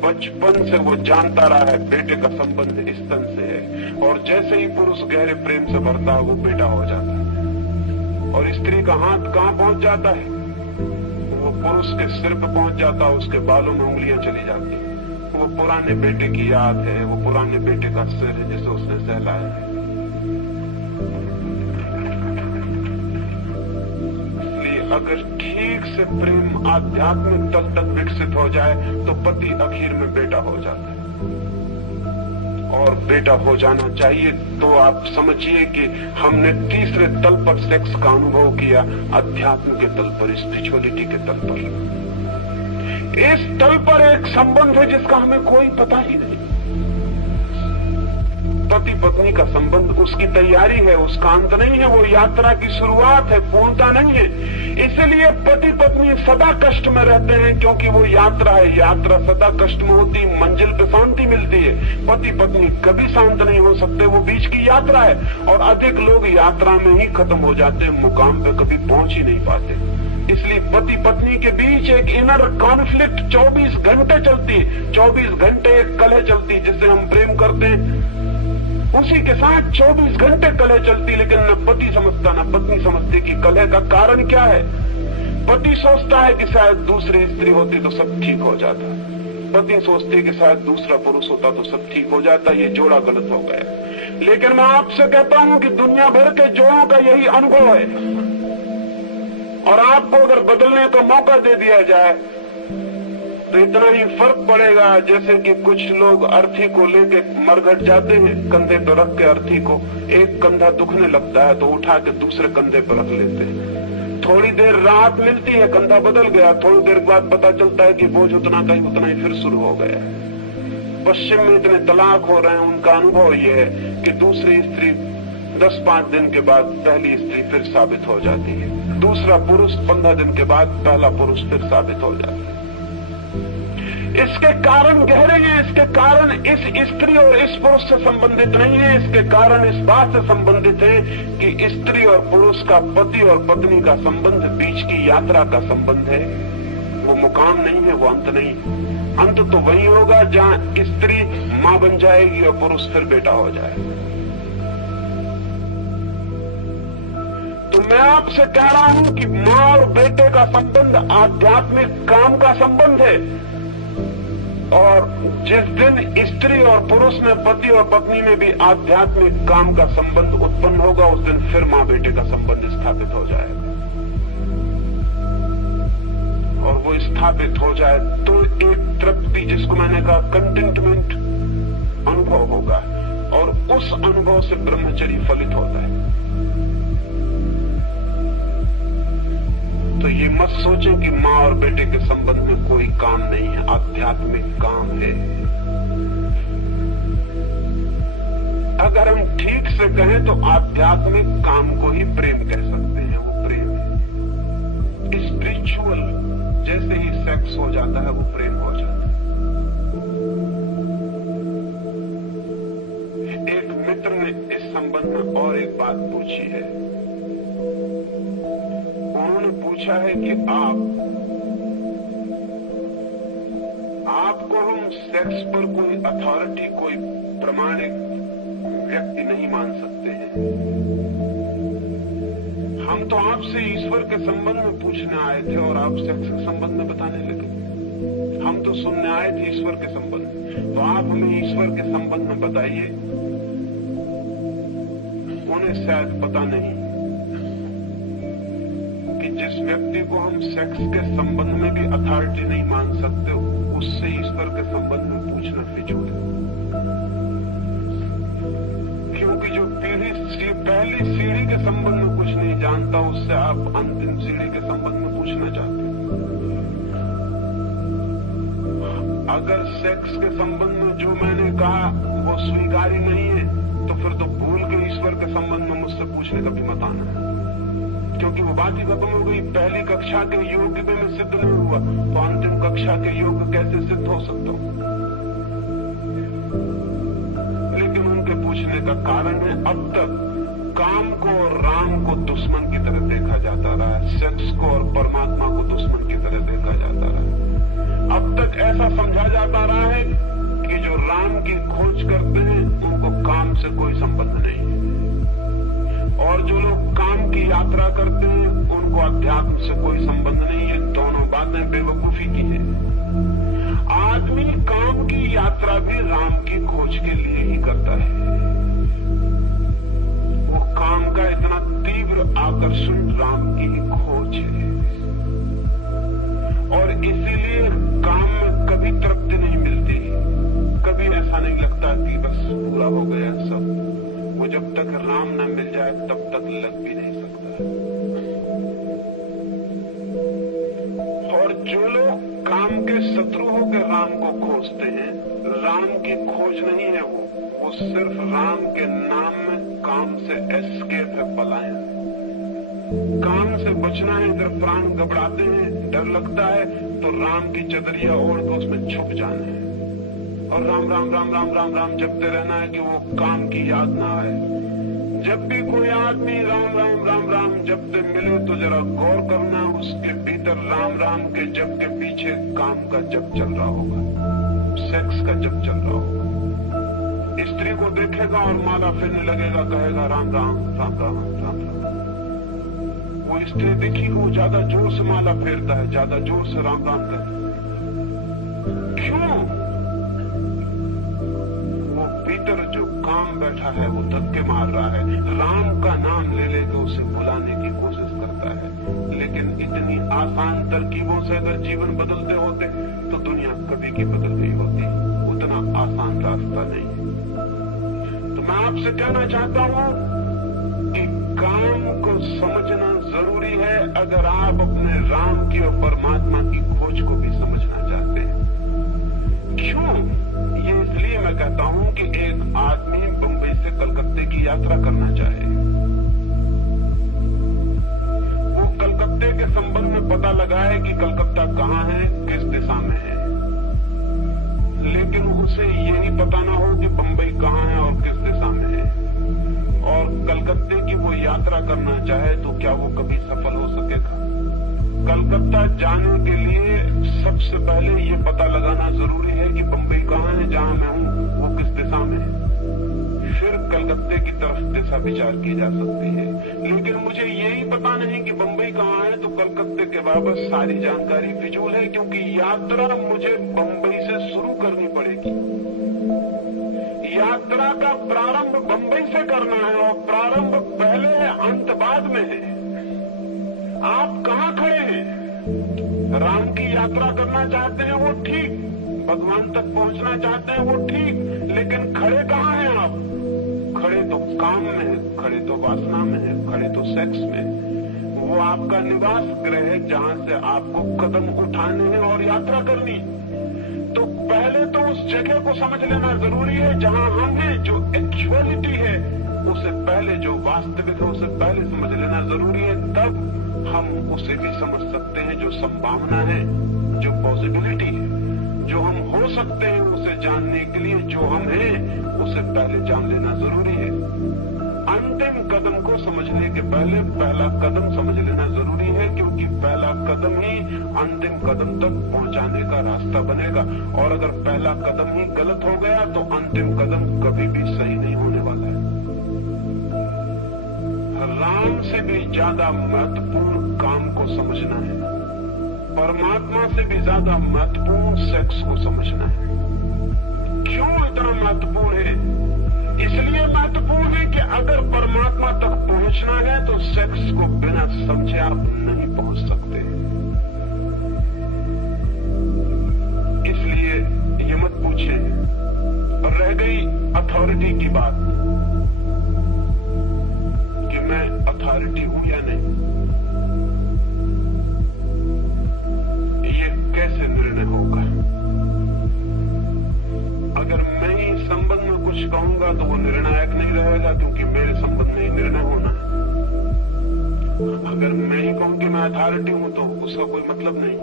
बचपन से वो जानता रहा है बेटे का संबंध स्तन से है, और जैसे ही पुरुष गहरे प्रेम से भरता है वो बेटा हो जाता है। और स्त्री का हाथ कहाँ पहुंच जाता है? वो पुरुष के सिर पर पहुंच जाता है, उसके बालों में उंगलियां चली जाती है। वो पुराने बेटे की याद है, वो पुराने बेटे का सिर है जिसे उसने सहलाया है। अगर ठीक से प्रेम आध्यात्मिक तल तक विकसित हो जाए तो पति आखिर में बेटा हो जाता है, और बेटा हो जाना चाहिए। तो आप समझिए कि हमने तीसरे तल पर सेक्स का अनुभव किया, अध्यात्म के तल पर, स्पिरिचुअलिटी के तल पर। इस तल पर एक संबंध है जिसका हमें कोई पता ही नहीं। पति पत्नी का संबंध उसकी तैयारी है, उसका अंत नहीं है, वो यात्रा की शुरुआत है, पूर्णता नहीं है। इसलिए पति पत्नी सदा कष्ट में रहते हैं, क्योंकि वो यात्रा है। यात्रा सदा कष्ट में होती, मंजिल पे शांति मिलती है। पति पत्नी कभी शांत नहीं हो सकते, वो बीच की यात्रा है। और अधिक लोग यात्रा में ही खत्म हो जाते हैं, मुकाम पे कभी पहुंच ही नहीं पाते। इसलिए पति पत्नी के बीच एक इनर कॉन्फ्लिक्ट 24 घंटे चलती है। 24 घंटे एक कलह चलती, जिससे हम प्रेम करते हैं, उसी के साथ 24 घंटे कलह चलती। लेकिन न पति समझता न पत्नी समझती कि कलह का कारण क्या है। पति सोचता है कि शायद दूसरी स्त्री होती तो सब ठीक हो जाता, पत्नी सोचती है कि शायद दूसरा पुरुष होता तो सब ठीक हो जाता, ये जोड़ा गलत हो गया। लेकिन मैं आपसे कहता हूं कि दुनिया भर के जोड़ों का यही अनुभव है। और आपको अगर बदलने का मौका दे दिया जाए तो इतना ही फर्क पड़ेगा, जैसे कि कुछ लोग अर्थी को लेके मरघट जाते हैं, कंधे पर रख के अर्थी को, एक कंधा दुखने लगता है तो उठा के दूसरे कंधे पर रख लेते हैं। थोड़ी देर राहत मिलती है, कंधा बदल गया, थोड़ी देर बाद पता चलता है कि बोझ उतना का ही उतना ही फिर शुरू हो गया। पश्चिम में इतने तलाक हो रहे हैं, उनका अनुभव यह है कि दूसरी स्त्री 10-5 दिन के बाद पहली स्त्री फिर साबित हो जाती है, दूसरा पुरुष 15 दिन के बाद पहला पुरुष फिर साबित हो जाता है। इसके कारण गहरे हैं। इसके कारण इस स्त्री और इस पुरुष से संबंधित नहीं है। इसके कारण इस बात से संबंधित है कि स्त्री और पुरुष का, पति और पत्नी का संबंध बीच की यात्रा का संबंध है। वो मुकाम नहीं है, वो अंत नहीं। अंत तो वही होगा जहां स्त्री मां बन जाएगी और पुरुष फिर बेटा हो जाएगा। तो मैं आपसे कह रहा हूं कि मां और बेटे का संबंध आध्यात्मिक काम का संबंध है। और जिस दिन स्त्री और पुरुष में, पति और पत्नी में भी आध्यात्मिक काम का संबंध उत्पन्न होगा, उस दिन फिर मां बेटे का संबंध स्थापित हो जाएगा। और वो स्थापित हो जाए तो एक तृप्ति, जिसको मैंने कहा कंटेंटमेंट, अनुभव होगा। और उस अनुभव से ब्रह्मचर्य फलित होता है। तो ये मत सोचें कि मां और बेटे के संबंध में कोई काम नहीं है, आध्यात्मिक काम है। अगर हम ठीक से कहें तो आध्यात्मिक काम को ही प्रेम कह सकते हैं। वो प्रेम है स्पिरिचुअल। जैसे ही सेक्स हो जाता है वो प्रेम हो जाता है। एक मित्र ने इस संबंध में और एक बात पूछी है। उन्होंने पूछा है कि आपको हम सेक्स पर कोई अथॉरिटी, कोई प्रमाणिक व्यक्ति नहीं मान सकते हैं। हम तो आपसे ईश्वर के संबंध में पूछने आए थे और आप सेक्स के संबंध में बताने लगे। हम तो सुनने आए थे ईश्वर के संबंध। तो आप हमें ईश्वर के संबंध में बताइए। उन्हें शायद पता नहीं कि जिस व्यक्ति को हम सेक्स के संबंध में भी अथॉरिटी नहीं मान सकते, उससे ईश्वर के संबंध में पूछना फिजूल है। क्योंकि जो पहली सीढ़ी के संबंध में कुछ नहीं जानता, उससे आप अंतिम सीढ़ी के संबंध में पूछना चाहते हैं। अगर सेक्स के संबंध में जो मैंने कहा वो स्वीकार्य नहीं है, तो फिर तो भूल के ईश्वर के संबंध में मुझसे पूछने का भी मत आना है। क्योंकि वो बात ही खत्म हो गई। पहली कक्षा के योग में सिद्ध नहीं हुआ, तो अंतिम कक्षा के योग कैसे सिद्ध हो सकता हूं? लेकिन उनके पूछने का कारण है, अब तक काम को और राम को दुश्मन की तरह देखा जाता रहा है, सेक्स को और परमात्मा को दुश्मन की तरह देखा जाता रहा है। अब तक ऐसा समझा जाता रहा है कि जो राम की खोज करते हैं उनको काम से कोई संबंध नहीं है, और जो लोग काम की यात्रा करते हैं उनको अध्यात्म से कोई संबंध नहीं है। दोनों बातें बेवकूफी की है। आदमी काम की यात्रा भी राम की खोज के लिए ही करता है। वो काम का इतना तीव्र आकर्षण राम की ही खोज है, और इसीलिए काम में कभी तृप्ति नहीं मिलती। कभी ऐसा नहीं लगता कि बस पूरा हो गया सब। वो जब तक राम न मिल जाए तब तक लग भी नहीं सकता। और जो लोग काम के शत्रु होकर राम को खोजते हैं, राम की खोज नहीं है वो सिर्फ राम के नाम में काम से एस्केप है, पलायन। काम से बचना है, इधर प्राण घबराते हैं, डर लगता है, तो राम की चदरिया ओढ़ कर उसमें छुप जाना है और राम राम राम राम राम राम जपते रहना है कि वो काम की याद ना आए। जब भी कोई आदमी राम राम राम राम जपते मिले तो जरा गौर करना, उसके भीतर राम राम के जप के पीछे काम का जप चल रहा होगा, सेक्स का जप चल रहा होगा। स्त्री को देखेगा और माला फिरने लगेगा, कहेगा राम राम राम राम राम राम। वो स्त्री देखी वो ज्यादा जोर से माला फेरता है, ज्यादा जोर से राम राम करता है। क्यों? वो भीतर जो काम बैठा है वो धक्के मार रहा है, राम का नाम ले लेकर उसे भुलाने की कोशिश करता है। लेकिन इतनी आसान तरकीबों से अगर जीवन बदलते होते तो दुनिया कभी की बदल गई होती। उतना आसान रास्ता नहीं है। तो मैं आपसे कहना चाहता हूं कि काम को समझना जरूरी है अगर आप अपने राम की और परमात्मा की खोज को भी समझना चाहते हैं। क्यों? ये इसलिए मैं कहता हूं कि एक आदमी बंबई से कलकत्ते की यात्रा करना चाहे, वो कलकत्ते के संबंध में पता लगाए कि कलकत्ता कहाँ है, किस दिशा में है, लेकिन उसे यही पता ना हो कि बंबई कहाँ है और किस दिशा में है, और कलकत्ते की वो यात्रा करना चाहे तो क्या वो कभी सफल हो सकेगा? कलकत्ता जाने के लिए सबसे पहले ये पता लगाना जरूरी है कि बंबई कहाँ है, जहाँ मैं हूँ वो किस दिशा में है, फिर कलकत्ते की तरफ दिशा विचार की जा सकती है। लेकिन मुझे यही पता नहीं कि बंबई कहाँ है तो कलकत्ते के बाबत सारी जानकारी फिजूल है, क्योंकि यात्रा मुझे बंबई से शुरू करनी पड़ेगी। यात्रा का प्रारंभ बंबई से करना है और प्रारंभ पहले है, अंत बाद में है। आप कहाँ खड़े हैं? राम की यात्रा करना चाहते हैं वो ठीक, भगवान तक पहुंचना चाहते हैं वो ठीक, लेकिन खड़े कहाँ हैं आप? खड़े तो काम में है, खड़े तो वासना में है, खड़े तो सेक्स में। वो आपका निवास गृह है जहाँ से आपको कदम उठाने हैं और यात्रा करनी। तो पहले तो उस जगह को समझ लेना जरूरी है जहाँ हम हैं, जो एक्चुअलिटी है उसे पहले, जो वास्तविक है उसे पहले समझ लेना जरूरी है। तब हम उसे भी समझ सकते हैं, जो संभावना है, जो पॉसिबिलिटी है, जो हम हो सकते हैं, उसे जानने के लिए जो हम हैं उसे पहले जान लेना जरूरी है। अंतिम कदम को समझने के पहले पहला कदम समझ लेना जरूरी है, क्योंकि पहला कदम ही अंतिम कदम तक पहुंचाने का रास्ता बनेगा, और अगर पहला कदम ही गलत हो गया तो अंतिम कदम कभी भी सही नहीं होने वाला है। राम से भी ज्यादा महत्वपूर्ण काम को समझना है, परमात्मा से भी ज्यादा महत्वपूर्ण सेक्स को समझना है। क्यों इतना महत्वपूर्ण है? इसलिए महत्वपूर्ण है कि अगर परमात्मा तक पहुंचना है तो सेक्स को बिना समझे आप नहीं पहुंच सकते। इसलिए ये मत पूछे। और रह गई अथॉरिटी की बात कि मैं अथॉरिटी हूं या नहीं, ये कैसे निर्णय होगा? अगर मैं ही संबंध में कुछ कहूंगा तो वो निर्णायक नहीं रहेगा, क्योंकि मेरे संबंध में ही निर्णय होना है। अगर मैं ही कहूं कि मैं अथॉरिटी हूं तो उसका कोई मतलब नहीं।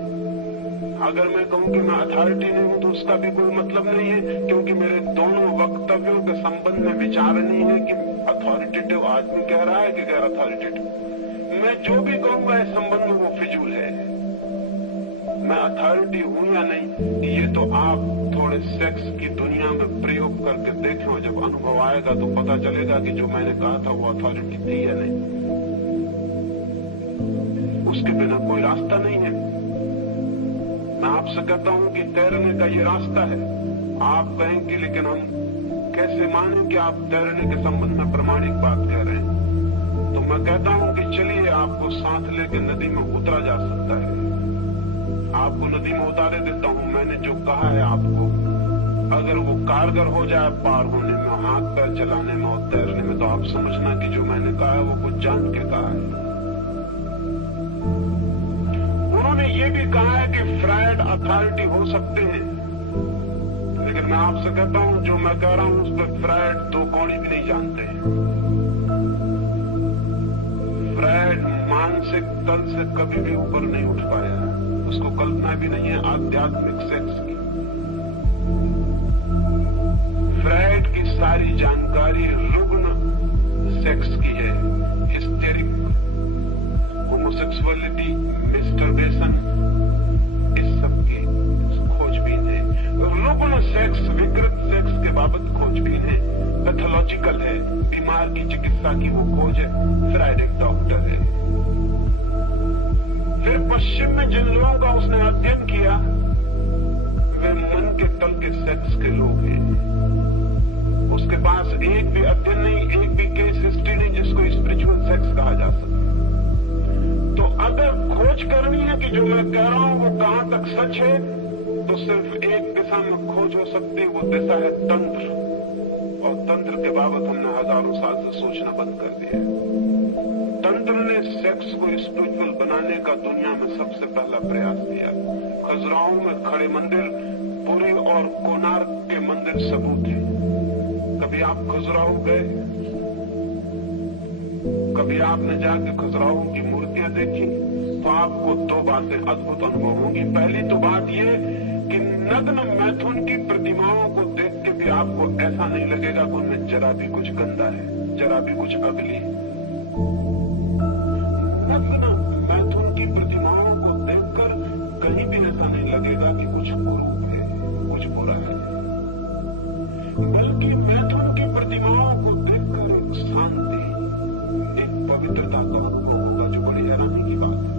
अगर मैं कहूं कि मैं अथॉरिटी नहीं हूं तो उसका भी कोई मतलब नहीं है, क्योंकि मेरे दोनों वक्तव्यों के संबंध में विचार नहीं है कि अथॉरिटेटिव आदमी कह रहा है कि गैर अथॉरिटेटिव। मैं जो भी कहूंगा इस संबंध में वो फिजूल है। मैं अथॉरिटी हूं या नहीं, ये तो आप थोड़े सेक्स की दुनिया में प्रयोग करके देखें, और जब अनुभव आएगा तो पता चलेगा कि जो मैंने कहा था वो अथॉरिटी थी या नहीं। उसके बिना कोई रास्ता नहीं है। मैं आपसे कहता हूं कि तैरने का ये रास्ता है। आप कहेंगे लेकिन हम कैसे माने कि आप तैरने के संबंध में प्रमाणिक बात कह रहे हैं? तो मैं कहता हूं कि चलिए आपको साथ लेके नदी में उतरा जा सकता है। आपको नदी में उतारे देता हूं। मैंने जो कहा है आपको, अगर वो कारगर हो जाए पार होने में, हाथ पैर चलाने में और तैरने में, तो आप समझना कि जो मैंने कहा है वो कुछ जान के कहा है। उन्होंने ये भी कहा है कि फ्रायड अथॉरिटी हो सकते हैं, लेकिन लेकिन मैं आपसे कहता हूं जो मैं कह रहा हूं उस पर फ्रायड 2 कौड़ी भी नहीं जानते। फ्रायड मानसिक तल से कभी भी ऊपर नहीं उठ पाया, उसको कल्पना भी नहीं है आध्यात्मिक सेक्स की। फ्रायड की सारी जानकारी रुग्ण सेक्स की है, हिस्टेरिक, होमोसेक्सुअलिटी, मिस्टरबेशन, इस सब की खोजबीन है। रुग्ण सेक्स, विकृत सेक्स के बाबत खोजबीन है, पैथोलॉजिकल है, बीमार की चिकित्सा की वो खोज है। फ्रायड एक डॉक्टर है। फिर पश्चिम में जिन लोगों का उसने अध्ययन किया वे मन के तल के सेक्स के लोग हैं। उसके पास एक भी अध्ययन नहीं, एक भी केस हिस्ट्री नहीं जिसको स्पिरिचुअल सेक्स कहा जा सके। तो अगर खोज करनी है कि जो मैं कह रहा हूं वो कहां तक सच है, तो सिर्फ एक दिशा में खोज हो सकती है, वो दिशा है तंत्र। और तंत्र के बाबत हमने हजारों साल से सोचना बंद कर दिया। तंत्र ने सेक्स को स्पिरिचुअल बनाने का दुनिया में सबसे पहला प्रयास किया। खजुराहो में खड़े मंदिर, पुरी और कोणार्क के मंदिर सबूत हैं। कभी आप खजुराहो गए? कभी आपने जाके खजुराहो की मूर्तियां देखी तो आपको 2 बातें अद्भुत अनुभव होंगी। पहली तो बात यह कि नग्न मैथुन की प्रतिमाओं को देख के भी आपको ऐसा नहीं लगेगा कि उनमें जरा भी कुछ गंदा है, जरा भी कुछ अगली है। नग्न मैथुन की प्रतिमाओं को देखकर कहीं भी ऐसा नहीं लगेगा कि कुछ कुरूप है, कुछ बुरा है, बल्कि मैथुन की प्रतिमाओं को देखकर एक शांति, एक पवित्रता का अनुभव होगा, जो बड़ी हैरानी की बात है।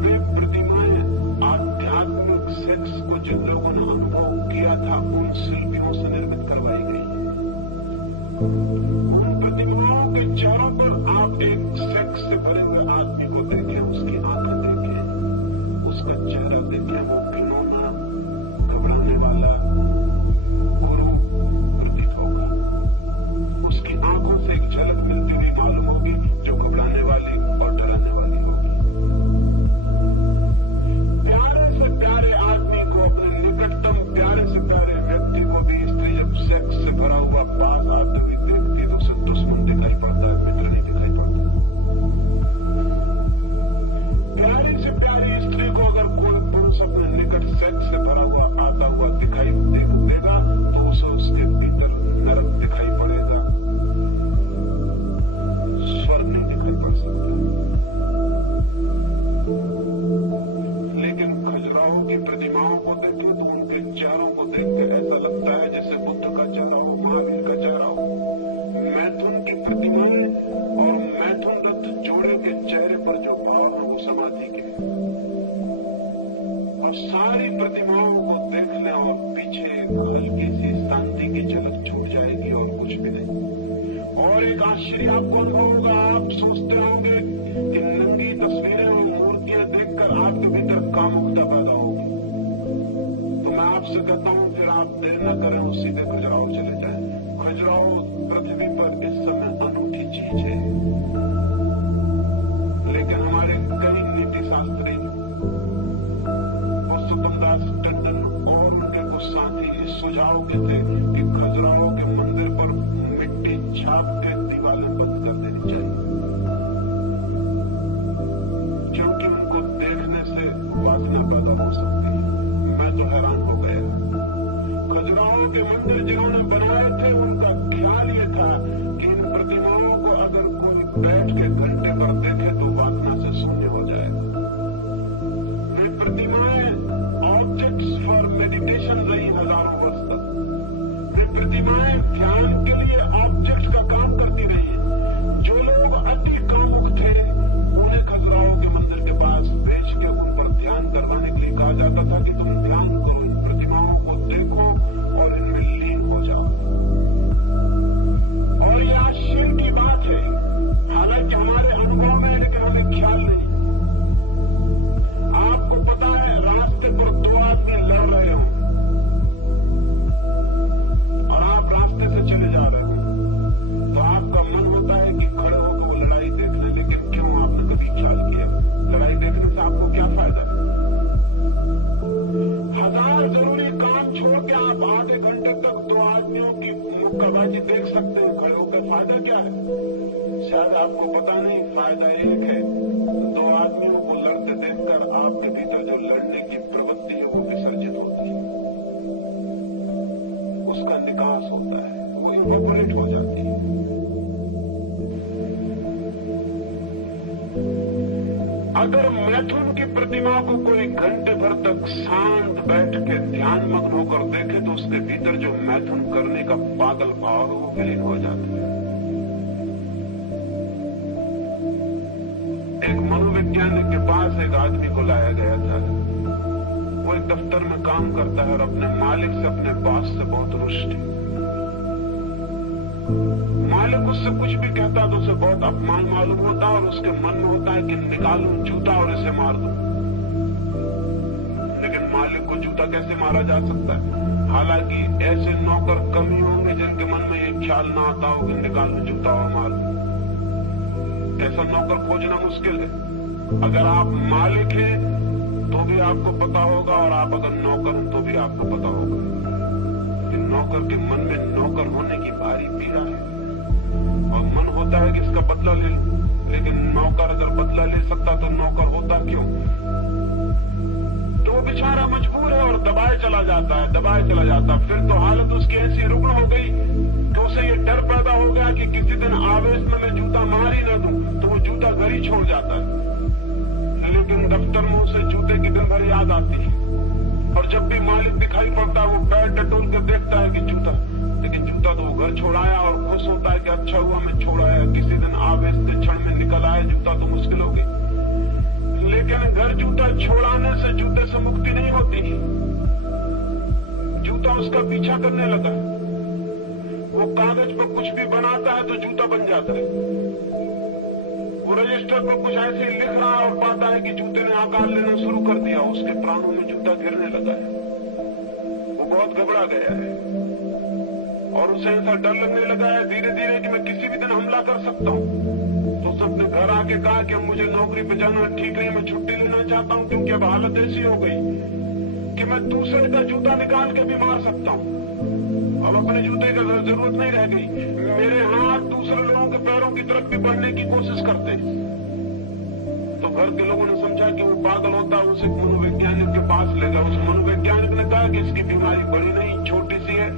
वे प्रतिमाएं आध्यात्मिक सेक्स को जिन लोगों ने अनुभव किया था उन शिल्पियों से निर्मित करवाई गई। उन प्रतिमाओं के चेहरों पर आप एक सेक्स से भरे हुए आदमी को देखें, उसकी आंखें देखें, उसका चेहरा देखें, वो घिनौना, घबराने वाला, कुरूप प्रतीत होगा। उसकी आंखों से एक झलक मिलती हुई मालूम होगी जो घबराने वाली और डराने वाली होगी। प्यारे से प्यारे आदमी को, अपने निकटतम प्यारे से प्यारे व्यक्ति को भी स्त्री जब सेक्स से भरा हुआ पास आते हुए देखती है तो उसे दुश्मन दिखाई पड़ता है, मित्र नहीं दिखाई पड़ता। प्यारी से प्यारी स्त्री को अगर कोई पुरुष अपने निकट सेक्स से भरा हुआ आता हुआ दिखाई देगा तो उसे उसके भीतर नरक दिखाई पड़ेगा, स्वर्ग नहीं दिखाई पड़ सकता। लेकिन खजुराहो की प्रतिमाओं को देखें तो उनके चेहरों को देख के ऐसा लगता है जैसे बुद्ध का चेहरा हो, महावीर का चेहरा हो। मैथुन की प्रतिमाएं और मैथुन रथ जोड़े के चेहरे पर जो भाव है वो समाधि के। और सारी प्रतिमाओं को देख लें और पीछे एक हल्की सी शांति की झलक छूट जाएगी और कुछ भी नहीं। और एक आश्चर्य आपको अनुभव होगा। आप सोचते होंगे कि नंगी तस्वीरें और मूर्तियां देखकर आपके भीतर कामुकता पैदा होगी। तो मैं आपसे कहता हूं फिर आप देर न करें और सीधे खजुराहो चले जाएं। खजुराहो पृथ्वी पर इस समय अनूठी चीज है, लेकिन हमारे कई नीति शास्त्री पुरुषोत्तमदास टंडन और उनके कुछ साथी इस सुझाव के थे कि खजुराहो के मंदिर पर मिट्टी छाप के दीवारें बंद कर देनी चाहिए, क्योंकि उनको देखने से वासना पैदा हो सकती है। मैं तो हैरान हो गया। खजुराहो के मंदिर जिन्होंने बनाए थे उनका ख्याल ये था कि इन प्रतिमाओं को अगर कोई बैठ के घंटे भर देखे तो वासना से शून्य हो जाएगा। वे प्रतिमाएं ऑब्जेक्ट्स फॉर मेडिटेशन रही हजारों वर्ष तक। वे प्रतिमाएं ध्यान के लिए ऑब्जेक्ट का काम करती रही। जो लोग अति कामुक थे उन्हें खजुराहो के मंदिर के पास भेज के उन पर ध्यान करवाने के लिए कहा जाता था कि तुम ध्यान करो, इन प्रतिमाओं को देखो और इनमें लीन हो जाओ। और ये आश्चर्य की बात है, हालांकि हमारे अनुभव में, लेकिन हमें ख्याल नहीं। आपको पता है रास्ते पर 2 आदमी लड़ रहे हो, आदमियों की मुक्काबाजी देख सकते हैं, खड़े होकर फायदा क्या है? शायद आपको पता नहीं, फायदा एक है, दो आदमियों को लड़ते देखकर आपके भीतर जो लड़ने की प्रवृत्ति है वो विसर्जित होती है, उसका निकास होता है, वो इवैपोरेट हो जाती है। अगर मैथुन की प्रतिमा को कोई घंटे भर तक शांत बैठ के ध्यान मग्न होकर देखे तो उसके भीतर जो मैथुन करने का पागल भाव है वो विलीन हो जाता है। एक मनोवैज्ञानिक के पास एक आदमी को लाया गया था। वो एक दफ्तर में काम करता है और अपने मालिक से, अपने बॉस से बहुत रुष्ट है। मालिक उससे कुछ भी कहता तो उसे बहुत अपमान मालूम होता और उसके मन में होता है कि निकालूं जूता और इसे मार दूं। लेकिन मालिक को जूता कैसे मारा जा सकता है? हालांकि ऐसे नौकर कम ही होंगे जिनके मन में ये ख्याल ना आता हो कि निकालूं जूता और मार दूं। ऐसा नौकर खोजना मुश्किल है। अगर आप मालिक हैं तो भी आपको पता होगा, और आप अगर नौकर हैं तो भी आपको पता होगा कि नौकर के मन में नौकर होने की भारी पीड़ा है और मन होता है कि इसका बदला ले लूं। लेकिन नौकर अगर बदला ले सकता तो नौकर होता क्यों? तो वो बेचारा मजबूर है और दबाए चला जाता है, दबाए चला जाता है। फिर तो हालत उसकी ऐसी रुग्ण हो गई कि उसे ये डर पैदा हो गया कि किसी दिन आवेश में मैं जूता मार ही न दूं, तो वो जूता घर ही छोड़ जाता है। लेकिन दफ्तर में उसे जूते की दिन भर याद आती है और जब भी मालिक दिखाई पड़ता है वो पैर टटोल कर देखता है कि जूता, लेकिन जूता तो वो घर छोड़ाया और खुश होता है कि अच्छा हुआ मैं छोड़ाया, किसी दिन आवेश के क्षण में निकल आया, जूता तो मुश्किल हो गई। लेकिन घर जूता छोड़ाने से जूते से मुक्ति नहीं होती। जूता उसका पीछा करने लगा। वो कागज पर कुछ भी बनाता है तो जूता बन जाता है। वो रजिस्टर पर कुछ ऐसे ही लिख रहा है और पाता है कि जूते ने आकार लेना शुरू कर दिया, उसके प्राणों में जूता गिरने लगा है। वो बहुत घबरा गया है और उसे ऐसा डर लगने लगा है धीरे धीरे कि मैं किसी भी दिन हमला कर सकता हूँ। तो उसने अपने घर आके कहा कि मुझे नौकरी पे जाना ठीक नहीं, मैं छुट्टी लेना चाहता हूँ, क्योंकि अब हालत ऐसी हो गई कि मैं दूसरे का जूता निकाल के भी मार सकता हूँ। अब अपने जूते की जरूरत नहीं रह गई। मेरे हाथ दूसरे लोगों के पैरों की तरफ भी बढ़ने की कोशिश करते हैं। तो घर के लोगों ने समझा कि वो पागल होता है, उसे मनोवैज्ञानिक के पास ले गया। उस मनोवैज्ञानिक ने कहा कि इसकी बीमारी बड़ी नहीं, छोटी सी है,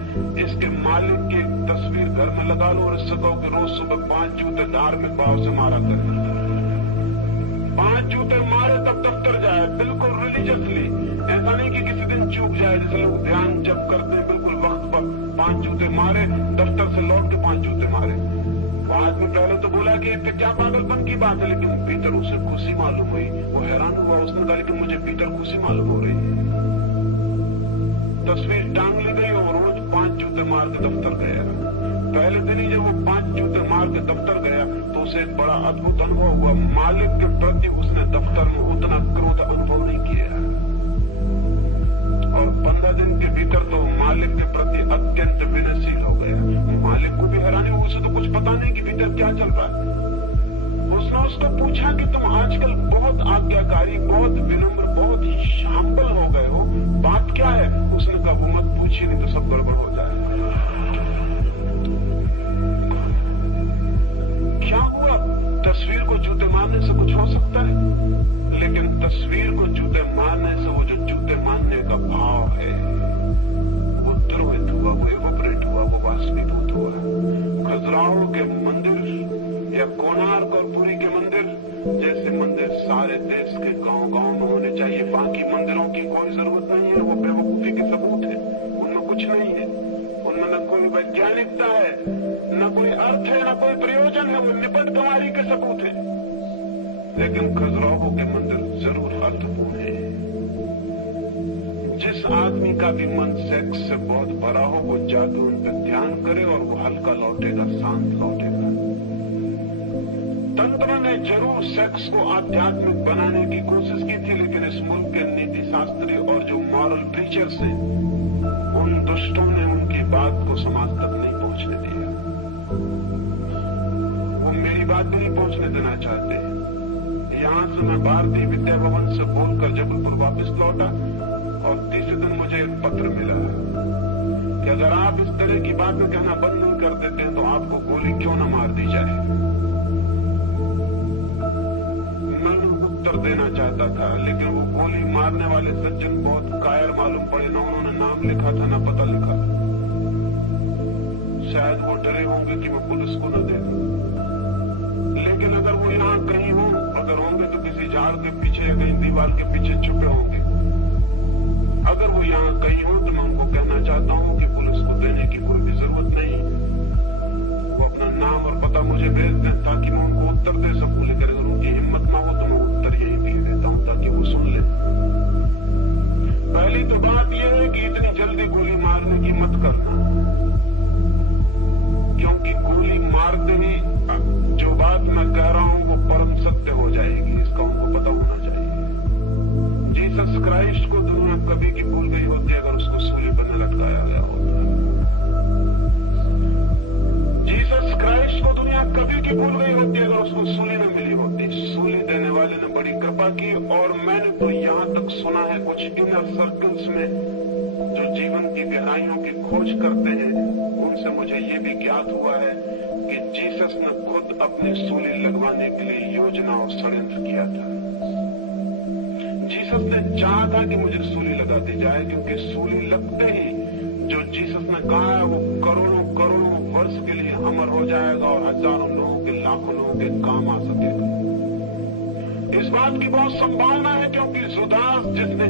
इसके मालिक की तस्वीर घर में लगा लो और इससे कहो कि रोज सुबह 5 जूते धार्मिक भाव से मारा कर। 5 जूते मारे तब दफ्तर जाए, बिल्कुल रिलीजियसली। ऐसा नहीं कि किसी दिन चूक जाए, जैसे लोग ध्यान जब करते हैं बिल्कुल वक्त पर 5 जूते मारे, दफ्तर से लौट के 5 जूते मारे। आदमी पहले तो बोला कि ये क्या पागलपन की बात है, लेकिन भीतर उसे खुशी मालूम हुई। वो हैरान हुआ, उसने कहा लेकिन मुझे भीतर खुशी मालूम हो रही है। तस्वीर टांग ली गई और रोज 5 जूते मार के दफ्तर गया। पहले दिन ही जब वो 5 जूते मार के दफ्तर गया तो उसे एक बड़ा अद्भुत अनुभव हुआ। मालिक के प्रति उसने दफ्तर में उतना क्रोध अनुभव नहीं किया और 15 दिन के भीतर तो मालिक के प्रति अत्यंत विनयशील हो गया। मालिक को भी हैरानी हुई, उसे तो कुछ पता नहीं कि भीतर क्या चल रहा है। उसने उसको पूछा कि तुम आजकल बहुत आज्ञाकारी, बहुत विनम्र, बहुत ही हम्बल हो गए हो, बात क्या है? उसने कहा वो मत पूछिए, नहीं तो सब गड़बड़ हो जाए। क्या हुआ? तस्वीर को जूते मारने से कुछ हो सकता है, लेकिन तस्वीर को जूते मारने से वो जो जूते मारने का भाव है वो द्रवित हुआ, वो इवैपोरेट हुआ, वो वाष्पीभूत हुआ। खजुराहो के मंदिर या कोणार्क और पुरी के मंदिर जैसे मंदिर सारे देश के गांव-गांव में होने चाहिए। बाकी मंदिरों की कोई जरूरत नहीं है, वो बेवकूफी के सबूत है, उनमें कुछ नहीं है, उनमें न कोई वैज्ञानिकता है, न कोई अर्थ है, न कोई प्रयोजन है, वो निपट कुमारी के सबूत है। लेकिन खजुराहो के मंदिर जरूर अर्थपूर्ण है। जिस आदमी का भी मन सेक्स से बहुत भरा हो वो जाके उन पर ध्यान करे और वो हल्का लौटेगा, शांत लौटेगा। तंत्र ने जरूर सेक्स को आध्यात्मिक बनाने की कोशिश की थी, लेकिन इस मुल्क के नीति शास्त्री और जो मॉरल प्रीचर्स हैं उन दुष्टों ने उनकी बात को समाज तक नहीं पहुंचने दिया। वो मेरी बात भी नहीं पहुंचने देना चाहते। यहां से मैं भारतीय विद्या भवन से बोलकर जबलपुर वापस लौटा और तीसरे दिन मुझे एक पत्र मिला। कि अगर आप इस तरह की बातें कहना बंद नहीं कर देते हैं तो आपको गोली क्यों न मार दी जाए। मैं उत्तर देना चाहता था, लेकिन वो गोली मारने वाले सज्जन बहुत कायर मालूम पड़े। ना उन्होंने नाम लिखा था, ना पता लिखा। शायद वो डरे होंगे कि मैं पुलिस को न दे दूं। लेकिन अगर वो यहाँ कहीं हो, अगर होंगे तो किसी झाड़ के पीछे या कहीं दीवार के पीछे छुपे होंगे। अगर वो यहाँ कहीं हो तो मैं उनको कहना चाहता हूँ कि पुलिस को देने की कोई भी जरूरत नहीं। वो अपना नाम और पता मुझे भेज दें ताकि मैं उनको उत्तर दे सकूं। लेकिन अगर उनकी हिम्मत ना हो तो मैं उत्तर यही भेज देता हूँ ताकि वो सुन ले। पहली तो बात यह है कि इतनी जल्दी गोली मारने की मत करना, क्योंकि गोली मारते ही जो बात मैं कह रहा हूं वो परम सत्य हो जाएगी। इसका उनको पता होना चाहिए। जीसस क्राइस्ट को दुनिया कभी की भूल गई होती अगर उसको सूली पर न लटकाया गया होता। जीसस क्राइस्ट को दुनिया कभी की भूल गई होती अगर उसको सूली न मिली होती। सूली देने वाले ने बड़ी कृपा की। और मैंने तो यहां तक सुना है कुछ इनर सर्कल्स में जो जीवन की गहराइयों की खोज करते हैं, उनसे मुझे ये भी ज्ञात हुआ है कि जीसस ने खुद अपनी सूली लगवाने के लिए योजना और षड्यंत्र किया था। जीसस ने चाहा था कि मुझे सूली लगा दी जाए, क्योंकि सूली लगते ही जो जीसस ने कहा है वो करोड़ों करोड़ों वर्ष के लिए अमर हो जाएगा और हजारों लोगों के, लाखों लोगों के काम आ सकेगा। इस बात की बहुत संभावना है क्योंकि जुदास जिसने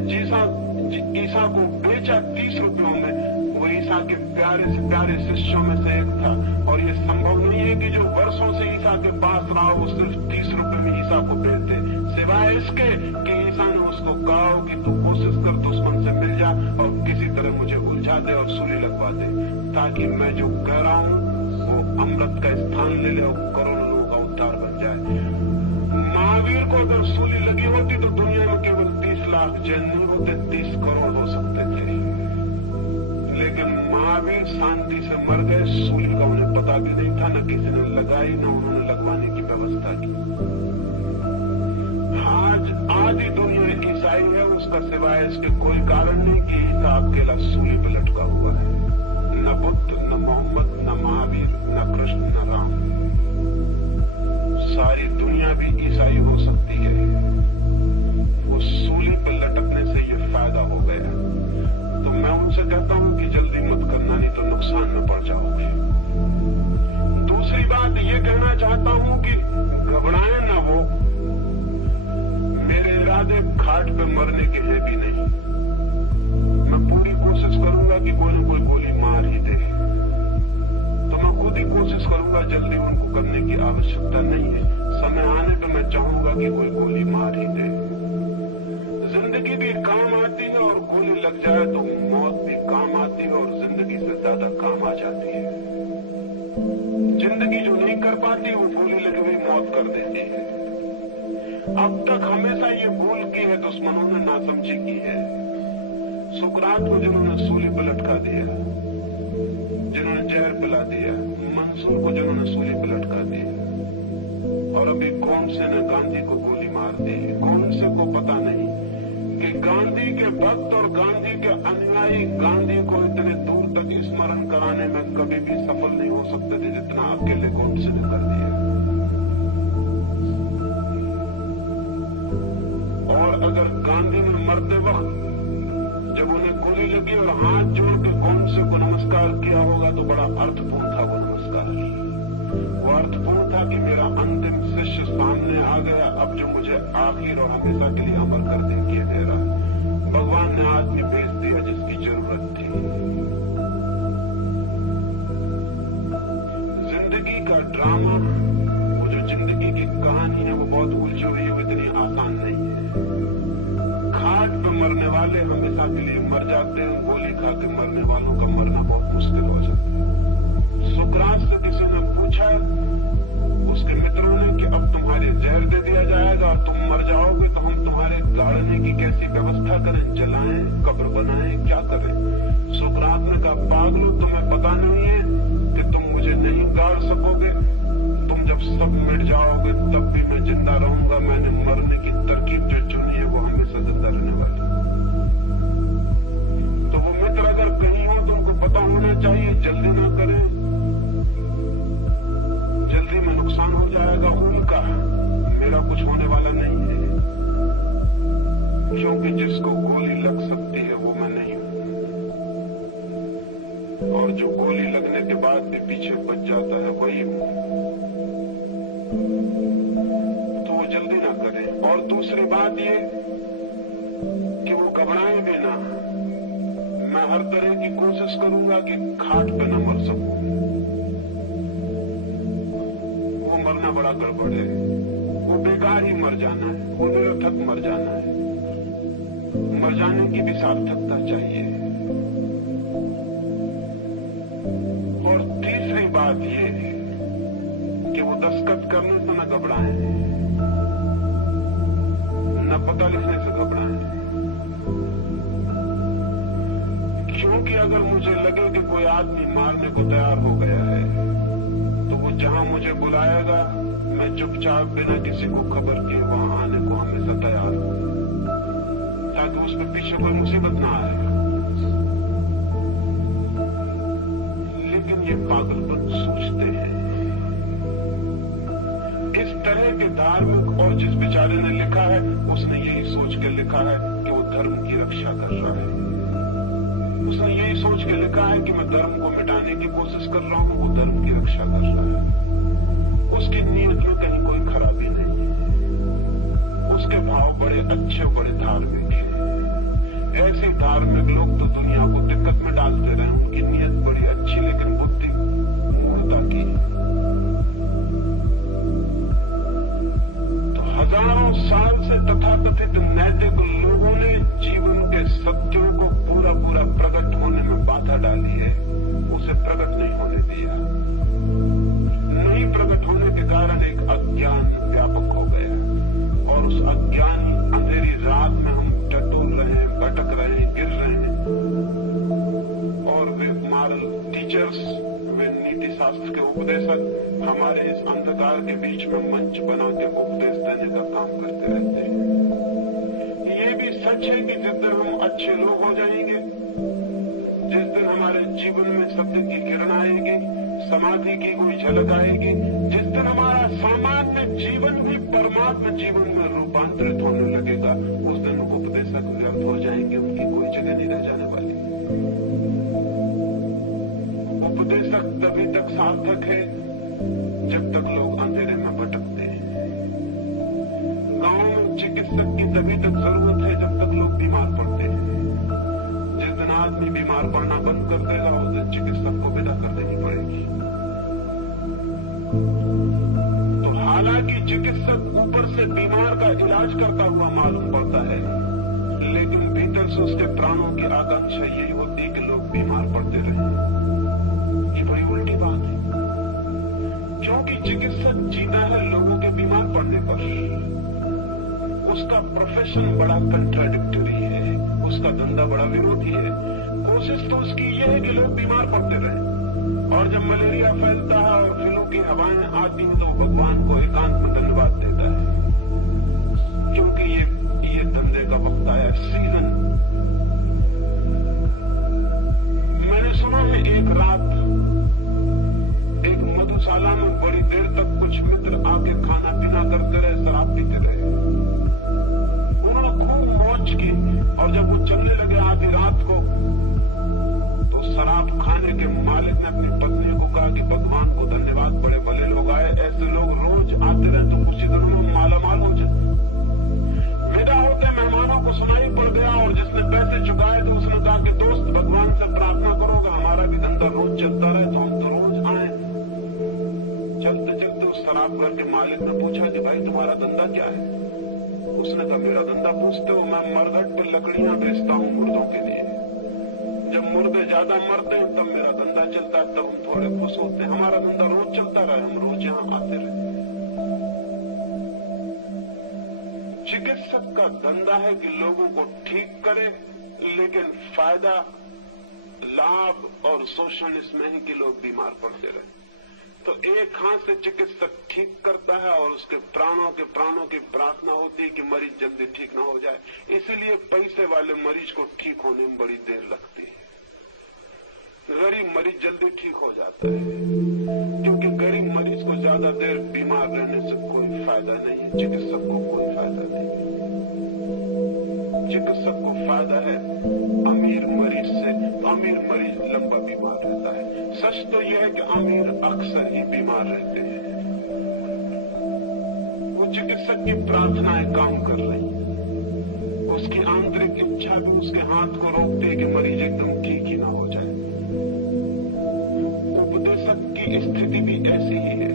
ईसा को बेचा 30 रुपयों में, वो ईसा के प्यारे से प्यारे शिष्यों में से एक था। और ये संभव नहीं है कि जो वर्षों से ईसा के पास रहा वो सिर्फ 30 रुपए में ईसा को बेच दे, सिवाय इसके कि ईसा ने उसको कहा कि तू कोशिश कर, दुश्मन से मिल जा और किसी तरह मुझे उलझा दे और सूली लगवा दे, ताकि मैं जो कह रहा हूं वो अमृत का स्थान ले ले और करोड़ों लोगों का उद्धार बन जाए। महावीर को अगर सूली लगी होती तो दुनिया में केवल 30 लाख जैन नहीं होते, 30 करोड़ हो सकते थे। लेकिन महावीर शांति से मर गए। सूली का उन्हें पता भी नहीं था, न किसी ने लगाई, न उन्होंने लगवाने की व्यवस्था की। आज आधी दुनिया ईसाई है, उसका सिवाय इसके कोई कारण नहीं कि ईसा अकेला सूली पर लटका हुआ है। न बुद्ध, न मोहम्मद, न महावीर, न कृष्ण, न राम। सारी दुनिया भी ईसाई हो सकती है। वो सूली पर लटकने से ये फायदा हो गया। तो मैं उनसे कहता हूं कि जल्दी मत करना, नहीं तो नुकसान में पड़ जाओगे। दूसरी बात ये कहना चाहता हूं कि घबराए ना वो। मेरे इरादे खाट पे मरने के हैं भी नहीं। मैं पूरी कोशिश करूंगा कि कोई न कोई गोली मार ही दे। तो मैं खुद ही कोशिश करूंगा, जल्दी उनको करने की आवश्यकता नहीं है। समय आने पे मैं चाहूंगा कि कोई गोली मार ही दे। जिंदगी भी काम आती है और गोली लग जाए तो मौत भी काम आती है और जिंदगी से ज्यादा काम आ जाती है। जिंदगी जो नहीं कर पाती वो गोली लगी हुई मौत कर देती है। अब तक हमेशा ये भूल की है दुश्मनों ने, नासमझी की है। सुकरात को जिन्होंने सूली पर लटका दिया, जिन्होंने जहर पिला दिया, मंसूर को जिन्होंने सूली पर लटका दिया, और अभी कौन से ने गांधी को गोली मार दी। कौन से को पता नहीं कि गांधी के भक्त और गांधी के अनुयायी गांधी को इतने दूर तक स्मरण कराने में कभी भी सफल नहीं हो सकते थे जितना अकेले कौन से ने कर दिया। और अगर गांधी ने मरते वक्त जब उन्हें गोली लगी और हाथ जोड़ के कौन से को नमस्कार किया होगा तो बड़ा अर्थपूर्ण था वो नमस्कार। वो अर्थपूर्ण था कि मेरा अंतिम शिष्य सामने आ गया, अब जो मुझे आखिर और हमेशा के लिए अमर कर दे रहा है। भगवान ने आदमी भेज दिया जिसकी जरूरत थी। जिंदगी का ड्रामा, वो जो जिंदगी की कहानी है वो बहुत उलझी हुई है, वो इतनी आसान नहीं है। खाट पे मरने वाले हमेशा के लिए मर जाते हैं, गोली खा के मरने वालों का मरना बहुत मुश्किल हो जाता है। सुकरात से किसी ने पूछा उसके मित्रों ने कि अब तुम्हारे जहर दे दिया जाएगा और तुम मर जाओगे तो हम तुम्हारे गाड़ने की कैसी व्यवस्था करें, जलाएं, कब्र बनाएं, क्या करें। सुकरात ने कहा, पागलो, तुम्हें पता नहीं है कि तुम मुझे नहीं गाड़ सकोगे। तुम जब सब मिट जाओगे तब भी मैं जिंदा रहूंगा। मैंने मरने की तरकीब जो चुनी है वो हमेशा जिंदा रहने वाली। तो वो मित्र अगर कहीं हो तो उनको पता होना और जो गोली लगने के बाद भी पीछे बच जाता है वही मुंह, तो वो जल्दी ना करे। और दूसरी बात ये कि वो घबराए भी ना। मैं हर तरह की कोशिश करूंगा कि खाट पे न मर सकूं। वो मरना बड़ा गड़बड़ है, वो बेकार ही मर जाना है, वो निरर्थक मर जाना है। मर जाने की भी सार्थकता चाहिए। और तीसरी बात ये कि वो दस्तखत करने से न घबराएं, न पता लिखने से घबराएं। क्योंकि अगर मुझे लगे कि कोई आदमी मारने को तैयार हो गया है तो वो जहां मुझे बुलाएगा मैं चुपचाप बिना किसी को खबर किए वहां आने को हमेशा तैयार हूं, ताकि उस पर पीछे कोई मुसीबत ना आए। लेकिन ये पागलपन सोचते हैं। इस तरह के धार्मिक, और जिस बेचारे ने लिखा है उसने यही सोच के लिखा है कि वो धर्म की रक्षा कर रहा है। उसने यही सोच के लिखा है कि मैं धर्म को मिटाने की कोशिश कर रहा हूं, वो धर्म की रक्षा कर रहा है। उसकी नीयत में कहीं कोई खराबी नहीं है। उसके भाव बड़े अच्छे, बड़े धार्मिक हैं। ऐसे धार्मिक लोग तो दुनिया को दिक्कत में डालते रहे। उनकी नीयत बड़ी अच्छी, लेकिन बुद्धि मूर्खता की। तो हजारों साल से तथाकथित नैतिक लोगों ने जीवन के सत्यों को पूरा पूरा प्रकट होने में बाधा डाली है, उसे प्रकट नहीं होने दिया। नहीं प्रकट होने के कारण एक अज्ञान व्यापक हो गया, और उस अज्ञानी अंधेरी रात में हम टटोल रहे हैं, भटक रहे हैं, गिर रहे हैं। और वे मॉरल टीचर्स, वे नीति शास्त्र के उपदेशक हमारे इस अंधकार के बीच में मंच बना के उपदेश देने का काम करते रहते हैं। ये भी सच है कि जिस दिन हम अच्छे लोग हो जाएंगे, जिस दिन हमारे जीवन में सत्य की किरण आएगी, समाधि की कोई झलक आएगी, जिस दिन हमारा सामान्य जीवन भी परमात्मा जीवन में रूपांतरित होने लगेगा, उस दिन उपदेशक व्यर्थ हो जाएंगे, उनकी कोई जगह नहीं रह जाने वाली। उपदेशक तभी तक सार्थक है जब तक लोग अंधेरे में भटकते हैं। गांव में चिकित्सक की तभी तक जरूरत है जब तक लोग बीमार पड़ते हैं। जिस दिन आदमी बीमार पड़ना बंद कर देगा, उस दिन चिकित्सक को विदा कर देनी पड़ेगी। तो हालांकि चिकित्सक ऊपर से बीमार का इलाज करता हुआ मालूम पड़ता है, लेकिन भीतर से उसके प्राणों की आकांक्षा यही होती है कि लोग बीमार पड़ते रहे। ये बड़ी उल्टी बात है, क्योंकि चिकित्सक जीता है लोगों के बीमार पड़ने पर। उसका प्रोफेशन बड़ा कंट्राडिक्टरी है, उसका धंधा बड़ा विरोधी है। कोशिश तो उसकी यह है कि लोग बीमार पड़ते रहे, और जब मलेरिया फैलता है और फ्लू की हवाएं आती हैं तो भगवान को एकांत में धन्यवाद देता है, क्योंकि ये धंधे का वक्त आया, सीजन। मैंने सुना है एक रात एक मधुशाला में बड़ी देर तक कुछ मित्र आके खाना पीना करते रहे, शराब पीते रहे। उन्होंने खूब मौज की, और जब वो चलने लगे आधी रात को, तो शराब खाने के मालिक ने अपनी पत्नी को कहा कि भगवान को धन्यवाद, बड़े भले लोग आए, ऐसे लोग रोज आते रहे तो कुछ ही दिनों में मालामाल हो जाए। विदा होते मेहमानों को सुनाई पड़ गया, और जिसने पैसे चुकाए थे उसने कहा कि दोस्त, भगवान से प्रार्थना करोगे हमारा भी धंधा रोज चलता रहे तो हम तो रोज आए। चलते चलते उस शराब घर के मालिक ने पूछा कि भाई तुम्हारा धंधा क्या है? उसने कहा मेरा धंधा पूछते हो, मैं मरघट पर लकड़ियां बेचता हूँ मुर्दों के लिए। जब मुर्दे ज्यादा मरते हैं तब मेरा धंधा चलता है, तब हम थोड़े खुश होते हैं। हमारा धंधा रोज चलता रहे, हम रोज यहाँ आते रहे। चिकित्सक का धंधा है कि लोगों को ठीक करे, लेकिन फायदा, लाभ और शोषण इसमें है कि लोग बीमार पड़ते रहे। तो एक हाथ से चिकित्सक ठीक करता है, और उसके प्राणों की प्रार्थना होती है कि मरीज जल्दी ठीक न हो जाए। इसीलिए पैसे वाले मरीज को ठीक होने में बड़ी देर लगती है, गरीब मरीज जल्दी ठीक हो जाता है, क्योंकि गरीब मरीज को ज्यादा देर बीमार रहने से कोई फायदा नहीं है, चिकित्सक को कोई फायदा नहीं है। चिकित्सक को फायदा है अमीर मरीज से अमीर मरीज लंबा बीमार रहता है। सच तो यह है कि अमीर अक्सर ही बीमार रहते हैं। वो चिकित्सक की प्रार्थनाएं काम कर रही हैं, उसकी आंतरिक इच्छा भी उसके हाथ को रोकती है कि मरीज एकदम ठीक ही ना हो जाए। उपदेशक की स्थिति भी ऐसी ही है।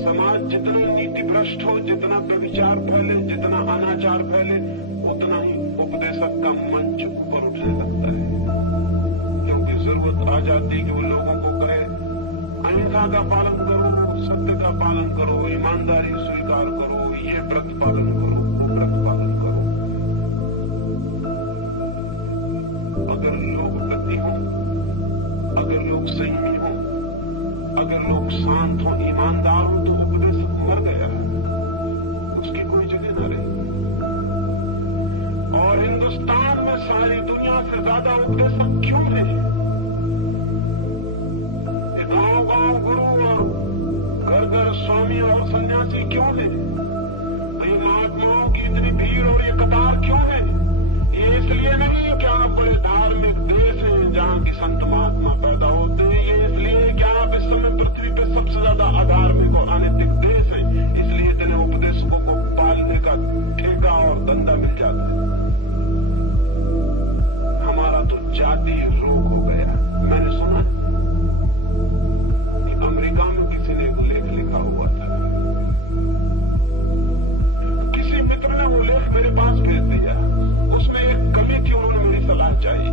समाज जितना नीति भ्रष्ट हो, जितना व्यभिचार फैले, जितना अनाचार फैले, उतना ही उपदेशक का मंच ऊपर उठने लगता है, क्योंकि जरूरत आ जाती है कि वो लोगों को कहे अहिंसा का पालन करो, सत्य का पालन करो, ईमानदारी स्वीकार करो, ये व्रत पालन करो, वो व्रत पालन करो। अगर लोग गति हो, अगर लोग संयमी हो, अगर लोग शांत हो, ईमानदार हो, तो उपदेशक मर गया, उसकी कोई जगह न रही। और हिंदुस्तान में सारी दुनिया से ज्यादा उपदेशक क्यों है? गांव-गांव गुरु और घर-घर स्वामी और सन्यासी क्यों है? ये महात्माओं की इतनी भीड़ और ये कतार क्यों है? ये इसलिए नहीं कि आप बड़े धार्मिक देश हैं जहां की संत महात्मा पैदा होते हैं, ये इसलिए कि आप इस समय पृथ्वी पे सबसे ज्यादा अधार्मिक और अनैतिक देश है, इसलिए इतने उपदेशकों को पालने का ठेका और धंधा मिल जाता है। हमारा तो जातीय रोग हो गया। मैंने सुना कि अमेरिका में किसी ने एक लेख लिखा हुआ था, किसी मित्र ने वो लेख मेरे पास भेज दिया, उसमें एक कमी थी, उन्होंने मेरी सलाह चाहिए।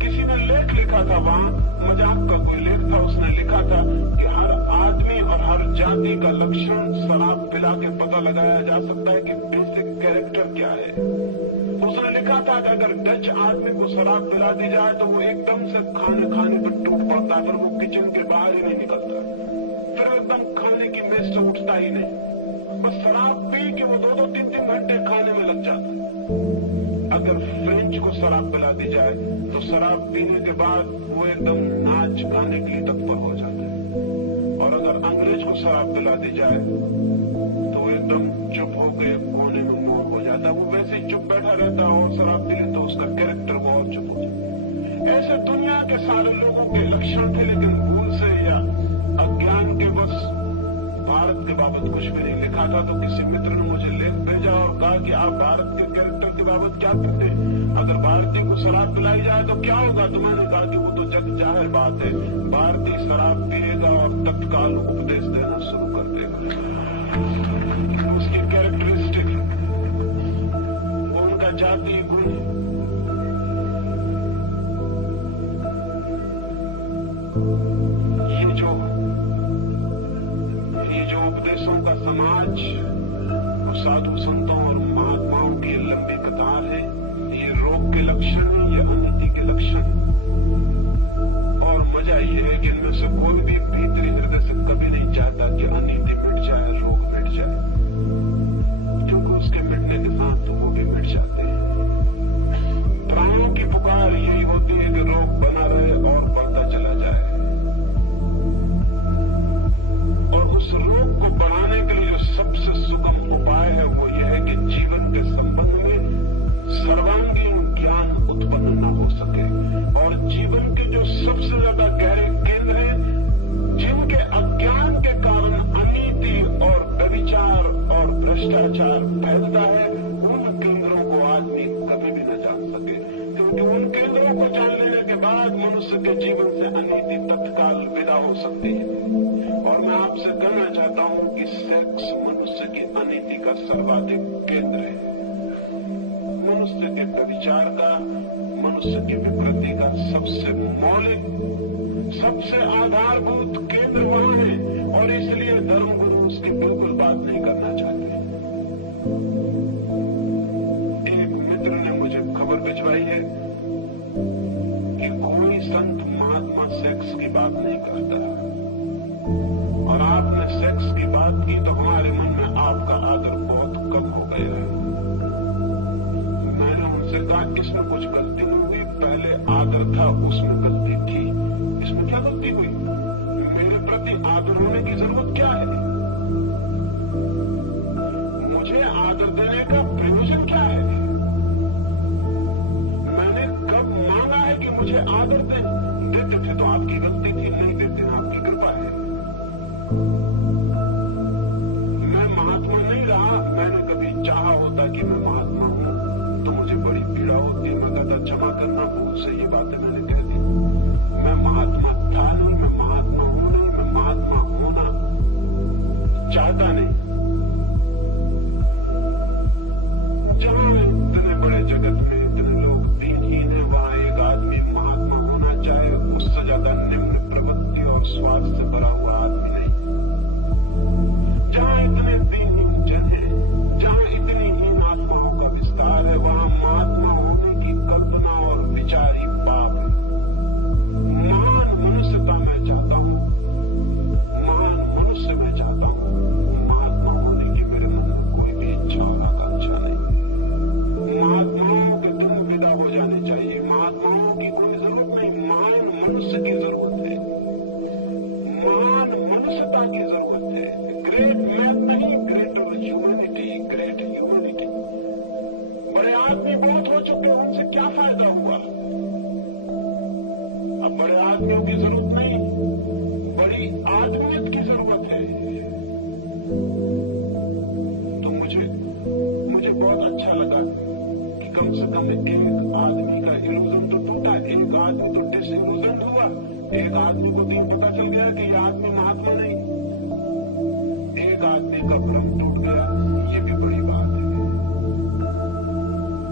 किसी ने लेख लिखा था, वहां मजाक का कोई लेख था, उसने लिखा था कि हर आदमी और हर जाति का लक्षण शराब पिला के पता लगाया जा सकता है कि बेसिक कैरेक्टर क्या है। उसने लिखा था कि अगर डच आदमी को शराब पिला दी जाए तो वो एकदम से खाने पर टूट पड़ता है, फिर वो किचन के बाहर ही नहीं निकलता, फिर एकदम खाने की मेज से उठता ही नहीं, बस शराब पी के वो 2-2, 3-3 घंटे खाने में लग जाता है। अगर फ्रेंच को शराब पिला दी जाए तो शराब पीने के बाद वो एकदम नाच गाने के लिए तत्पर हो जाता है, और अगर अंग्रेज को शराब पिला दी जाए तो वो एकदम चुप होकर कोने में मोर हो जाता है, वो वैसे ही चुप बैठा रहता है, और शराब पी ले तो उसका कैरेक्टर वो और चुप हो जाता है। ऐसे दुनिया के सारे लोगों के लक्षण थे, लेकिन भूल से या अज्ञान के बस भारत के बाबत कुछ भी नहीं लिखा था। तो किसी मित्र ने मुझे लेख भेजा और कहा कि आप भारत के कैरेक्टर के बाबत क्या कहते हैं? अगर भारतीय को शराब पिलाई जाए तो क्या होगा? तो मैंने कहा कि वो तो जग जाहिर बात है, भारतीय शराब पिएगा और तत्काल उपदेश देना शुरू कर देगा। उसकी कैरेक्टरिस्टिक है, वो उनका जातीय गुण है। ये जो उपदेशों का समाज और साधु संतों और महात्माओं की लंबी कतार है, ये रोग के लक्षण है, ये अनिति के लक्षण। और मजा ये है कि इनमें से कोई भी भीतरी हृदय से कभी नहीं चाहता कि अनिति मिट जाए, रोग मिट जाए, क्योंकि उसके मिटने के साथ तो वो भी मिट जाते हैं। प्राणों की पुकार यही होती है कि रोग बना रहे और बढ़ता चला जाए। और उस रोग को बढ़ाने के लिए जो सबसे सुगम उपाय है वो यह है कि जीवन के संबंध में सर्वांगीण ज्ञान उत्पन्न न हो सके, और जीवन के जो सबसे ज्यादा गहरे केंद्र हैं, जिनके अज्ञान के कारण अनीति और व्यभिचार और भ्रष्टाचार फैलता है, उन केंद्रों को आदमी कभी भी न जान सके, क्योंकि उन केंद्रों को जान लेने के बाद मनुष्य के जीवन से अनीति तत्काल विदा हो सकती है। और मैं आपसे कहना चाहता हूं कि सेक्स मनुष्य की अनीति का सर्वाधिक केंद्र है। मनुष्य के व्यभिचार का, मनुष्य की विकृति का सबसे मौलिक, सबसे आधारभूत केंद्र वहां है, और इसलिए धर्मगुरु उसकी बिल्कुल बात नहीं करना चाहते। एक मित्र ने मुझे खबर भिजवाई है कि कोई संत महात्मा सेक्स की बात नहीं करता, और आपने सेक्स की बात की तो हमारे मन में आपका आदर बहुत कम हो गया है। मैंने उनसे कहा इसमें कुछ गलती नहीं हुई, पहले आदर था उसमें गलती थी, इसमें क्या गलती हुई? मेरे प्रति आदर होने की जरूरत क्या है? मुझे आदर देने का प्रयोजन क्या है? मैंने कब मांगा है कि मुझे आदर स्वार्थ से भरा हुआ आदमी नहीं। जहां इतने दीनहीन जन है, जहां इतनी हीन आत्माओं का विस्तार है, वहां महात्मा होने की कल्पना और विचार ही पाप है। महान मनुष्यता मैं चाहता हूं, महान मनुष्य मैं चाहता हूं। महात्मा होने की मेरे मन में कोई भी इच्छा और आकांक्षा नहीं। महात्माओं के दिन विदा हो जाने चाहिए। महात्माओं की कोई जरूरत नहीं, महान मनुष्य की जरूरत है, महान मनुष्यता की जरूरत है। ग्रेट मैथ नहीं, ग्रेटर ह्यूमैनिटी, ग्रेट ह्यूमैनिटी। बड़े आदमी बहुत हो चुके, उनसे क्या फायदा हुआ? अब बड़े आदमियों की जरूरत नहीं, बड़ी आदमियत की जरूरत है। तो मुझे बहुत अच्छा लगा कि कम से कम एक आदमी का इल्यूजन तो टूटा, एक आदमी तो डिसइल्यूजन हुआ, एक आदमी को दिन पता चल गया कि यह आदमी महात्मा नहीं, एक आदमी का भ्रम टूट गया। ये भी बड़ी बात है।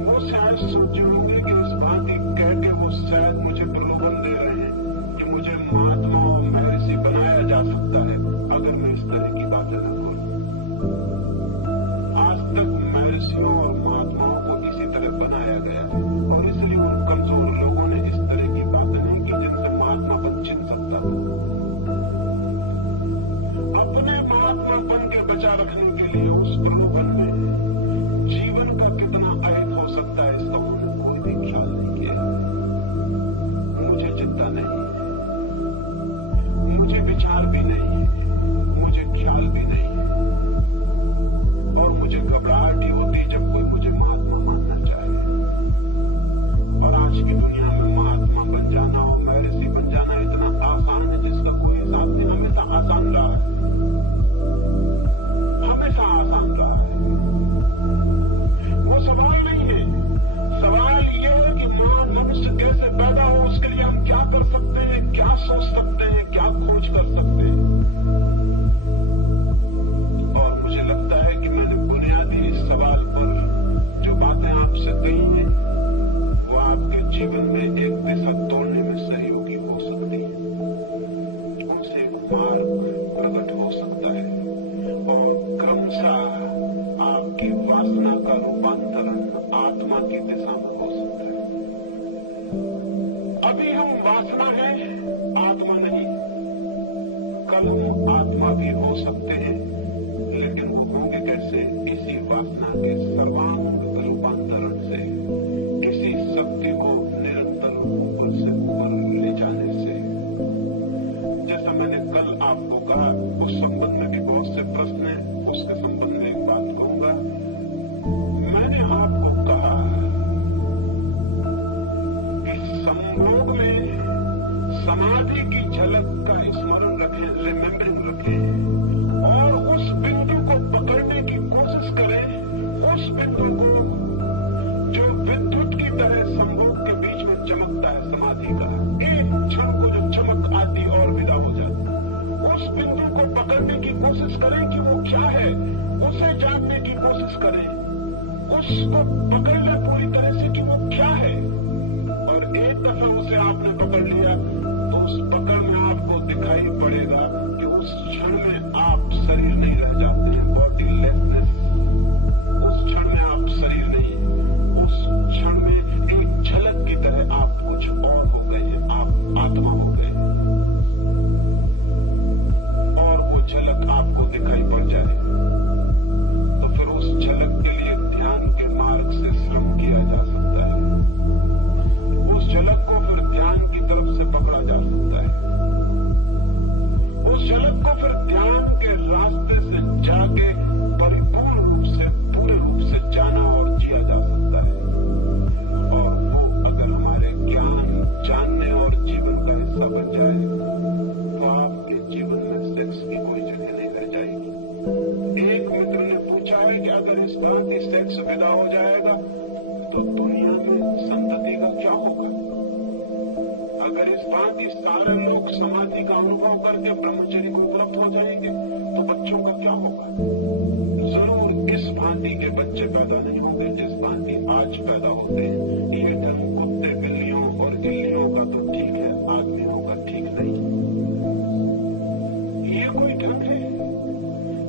वो शायद सोचे होंगे कि इस भांति कह के वो शायद मुझे प्रलोभन दे रहे हैं कि मुझे महात्मा और महर्षि बनाया जा सकता है अगर मैं इस तरह की बातें न करूं। आज तक महर्षियों और महात्माओं को इसी तरह बनाया गया और इसलिए उन कमजोर लोगों ने इस तरह की बातें नहीं की जिनसे महात्मापन छिन सकता है। अपने महात्मापन के बचा रखने के लिए उस प्रलोभन में जीवन का कितना अहित हो सकता है इसका उन्होंने कोई भी ख्याल नहीं किया। मुझे चिंता नहीं, मुझे विचार भी नहीं, मुझे ख्याल भी नहीं, और मुझे घबराहट ही होती जब कोई मुझे महात्मा मानना चाहे। और आज की दुनिया में महात्मा बन जाना और महर्षि बन जाना इतना आसान है जिसका कोई हिसाब नहीं। हमेशा आसान रहा है, हमेशा आसान रहा है। वो सवाल नहीं है, सवाल ये है कि महान मनुष्य कैसे पैदा हो, उसके लिए हम क्या कर सकते हैं, क्या सोच सकते हैं, क्या खोज कर सकते हैं। और मुझे लगता है कि मैंने बुनियादी इस सवाल पर जो बातें आपसे कही हैं वो आपके जीवन में एक दिशा तोड़ने में सहयोगी हो सकती है, उनसे एक मार्ग प्रकट हो सकता है और क्रमशः आपकी वासना का रूपांतरण आत्मा की दिशा में हो सकता है। अभी हम वासना हैं, आत्मा नहीं। कल हम आत्मा भी हो सकते हैं, लेकिन वो होंगे कैसे? इसी वासना के सर्वांग रूपांतरण से, इसी शक्ति को निरंतर ऊपर से ऊपर ले जाने से। जैसा मैंने कल आपको कहा, उस संबंध में भी बहुत से प्रश्न हैं, उसके संबंध में एक बात कहूंगा। मैंने आपको कहा कि संयोग में समाधि की झलक का स्मरण रखें, रिमेम्बरिंग रखें, और उस बिंदु को पकड़ने की कोशिश करें, उस बिंदु को जो विद्युत की तरह संभोग के बीच में चमकता है, समाधि का एक क्षण को जो चमक आती और विदा हो जाती, उस बिंदु को पकड़ने की कोशिश करें कि वो क्या है, उसे जानने की कोशिश करें, उसको पकड़ लें पूरी तरह से कि वो क्या है। और एक दफा उसे आपने पकड़ लिया तो उस पकड़ में आपको दिखाई पड़ेगा कि उस क्षण में आप शरीर नहीं रह जाते हैं, बॉडी लेसनेस। उस क्षण में आप शरीर नहीं, उस क्षण में एक झलक की तरह आप कुछ और हो गए हैं, आप आत्मा हो गए हैं। और वो झलक आपको दिखाई पड़ जाए तो फिर उस झलक के लिए ध्यान के मार्ग से श्रम किया जा सकता है। उस झलक को फिर ध्यान की तरफ से पकड़ा जा सकता है। उस झलक को फिर ध्यान के रास्ते से जाके परिपूर्ण रूप से, पूरे रूप से जाना और जिया जा सकता है। और वो अगर हमारे ज्ञान, जानने और जीवन का हिस्सा बन जाए तो आपके जीवन में सेक्स की कोई जगह नहीं रह जाएगी। एक मित्र ने पूछा है कि अगर इस भांति सेक्स विदा हो जाएगा तो दुनिया में संतति का क्या होगा? अगर इस भांति सारे लोग समाधि का अनुभव करके ब्रह्मचर्य को उपलब्ध हो जाएंगे तो बच्चों का क्या होगा? जरूर इस भांति के बच्चे पैदा नहीं होंगे जिस भांति आज पैदा होते हैं। ये ढंग कुत्ते, बिल्लियों और गिल्लियों का तो ठीक है, आदमियों का ठीक नहीं। ये कोई ढंग है?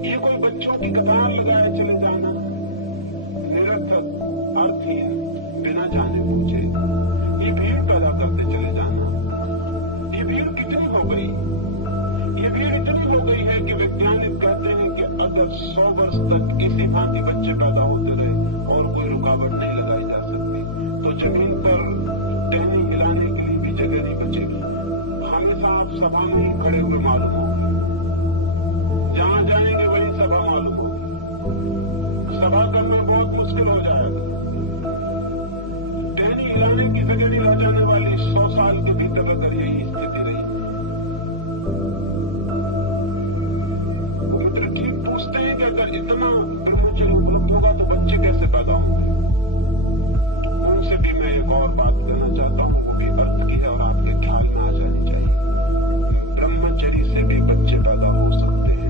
ये कोई बच्चों की कतार लगाए चले जाना, निरर्थक, अर्थहीन, बिना जाने पूछे ये भीड़ पैदा करते चले जाना। ये भीड़ कितनी हो गई? ये भीड़ इतनी हो गई है कि वैज्ञानिक कहते हैं कि अगर 100 वर्ष तक इसी भांति बच्चे पैदा होते रहे और कोई रुकावट नहीं लगाई जा सकती तो जमीन पर टहनी हिलाने के लिए भी जगह नहीं बचेगी। हमेशा आप सभा में ही खड़े हुए मालूम होंगे, जहां जाएंगे वही सभा मालूम होगी। सभा करना बहुत मुश्किल हो जाएगा। टहनी हिलाने की जगह नहीं रह जाने वाली 100 साल के भीतर अगर यही स्थिति रही। मित्र ठीक पूछते हैं कि अगर इतना ब्रह्मचर्य उपलब्ध होगा तो बच्चे कैसे पैदा होंगे? उनसे भी मैं एक और बात कहना चाहता हूं, वो भी अर्थ की है और आपके ख्याल में आ जानी चाहिए। ब्रह्मचर्य से भी बच्चे पैदा हो सकते हैं,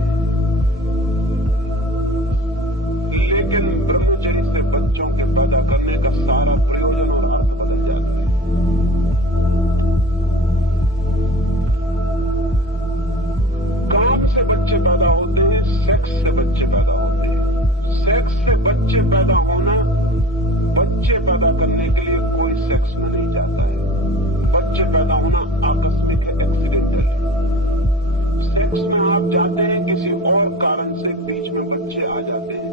लेकिन ब्रह्मचर्य से बच्चों के पैदा करने का सारा प्रयोजन और अर्थ बदल जाता है। काम से बच्चे पैदा होते हैं, सेक्स से बच्चे पैदा होते हैं। सेक्स से बच्चे पैदा होना, बच्चे पैदा करने के लिए कोई सेक्स में नहीं जाता है। बच्चे पैदा होना आकस्मिक है, एक्सीडेंटल है। सेक्स में आप जाते हैं किसी और कारण से, बीच में बच्चे आ जाते हैं।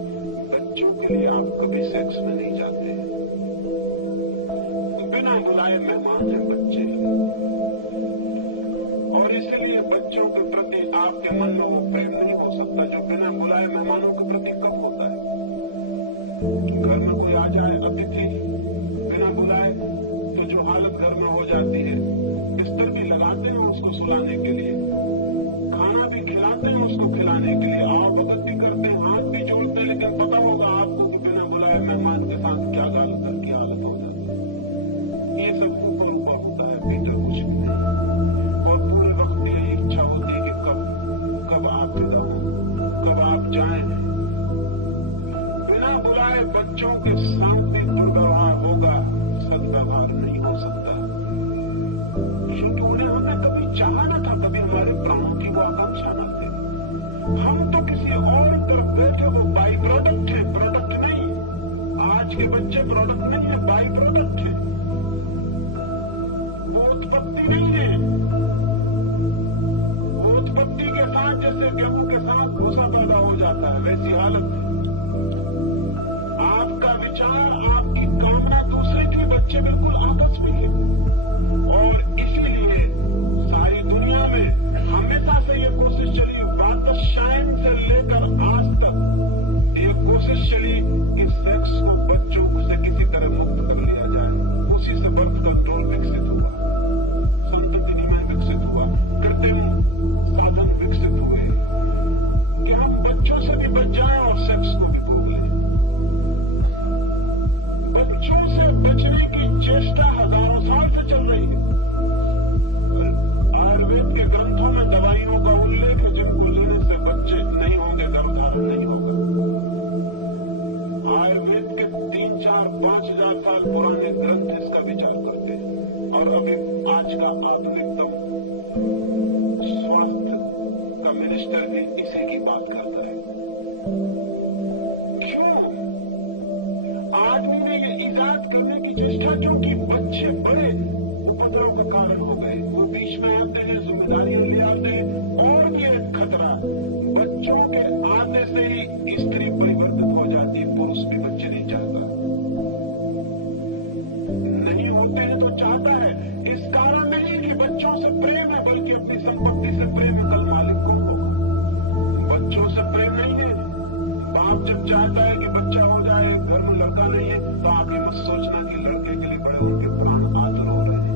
बच्चों के लिए आप कभी सेक्स में नहीं जाते हैं। बिना बुलाए मेहमान हैं बच्चे, और इसलिए बच्चों के प्रति आपके मन में वो प्रेम नहीं हो सकता जो बिना बुलाए मेहमानों के प्रति कब होता है। घर में कोई आ जाए अतिथि बिना बुलाए तो जो हालत घर में हो जाती है, बिस्तर भी लगाते हैं उसको सुलाने के लिए, खाना भी खिलाते हैं उसको खिलाने के लिए, आओ भगत भी करते हैं, हाथ भी जोड़ते हैं, लेकिन पता होगा आपको कि बिना बुलाए मेहमान के साथ क्या घर की हालत हो जाती है। ये सब ऊपर ऊपर होता है, भीतर कुछ भी नहीं। और पूरे वक्त यही इच्छा होती है कि कब आप विदा हो, कब आप जाएं। बिना बुलाए बच्चों के साथ भी दुर्व्यवहार होगा, सद्व्यवहार नहीं हो सकता, क्योंकि उन्हें हमें कभी चाहा न था, कभी हमारे प्राणों की वो आकांक्षा न थी। हम तो किसी और तरफ गए थे, वो बाई प्रोडक्ट है, प्रोडक्ट नहीं। आज के बच्चे प्रोडक्ट नहीं है, बाई प्रोडक्ट है। वो उत्पत्ति नहीं है। वो उत्पत्ति के साथ जैसे गेहूं के साथ भूसा पैदा हो जाता है, वैसी हालत है। आपका विचार, आपकी कामना दूसरे की, बच्चे बिल्कुल आकस्मिक है। और इसीलिए सारी दुनिया में हमेशा से ये कोशिश चली, वातशायन से लेकर आज तक ये कोशिश चली कि सेक्स को बच्चों से किसी तरह मुक्त कर लिया जाए। उसी से बर्थ कंट्रोल विकसित हुआ, संतति नियमन विकसित हुआ, कृत्रिम साधन विकसित हुए कि हम बच्चों से भी बच जाएं और सेक्स को भी भोग लें। बच्चों से बचने की चेष्टा हजारों साल से चल रही है। आयुर्वेद के ग्रंथों में दवाइयों का उल्लेख है जिनको लेने से बच्चे नहीं होंगे, गर्भधारण नहीं होगा। आयुर्वेद के 3, 4, 5 हजार साल पुराने ग्रंथ इसका विचार करते हैं, और अभी आज का आधुनिकतम स्वास्थ्य का मिनिस्टर भी इसी की बात करता है। क्यों? आदमी ने ये इजाद करने की चेष्टा क्योंकि बच्चे बड़े उपद्रव का कारण हो गए। वो बीच में आते हैं, जिम्मेदारियां ले आते हैं, और भी एक खतरा, बच्चों के आने से ही स्त्री परिवर्तित हो जाती है। पुरुष भी बच्चे नहीं चाहता, नहीं होते हैं तो चाहता है। इस कारण नहीं कि बच्चों से प्रेम है, बल्कि अपनी संपत्ति से प्रेम है। कल मालिक कौन होगा? बच्चों से प्रेम नहीं है। बाप जब चाहता है कि बच्चा हो जाए, घर में लड़का नहीं है, तो आप ये मत सोचना कि लड़के के लिए बड़े उनके प्राण आतुर हो रहे हैं।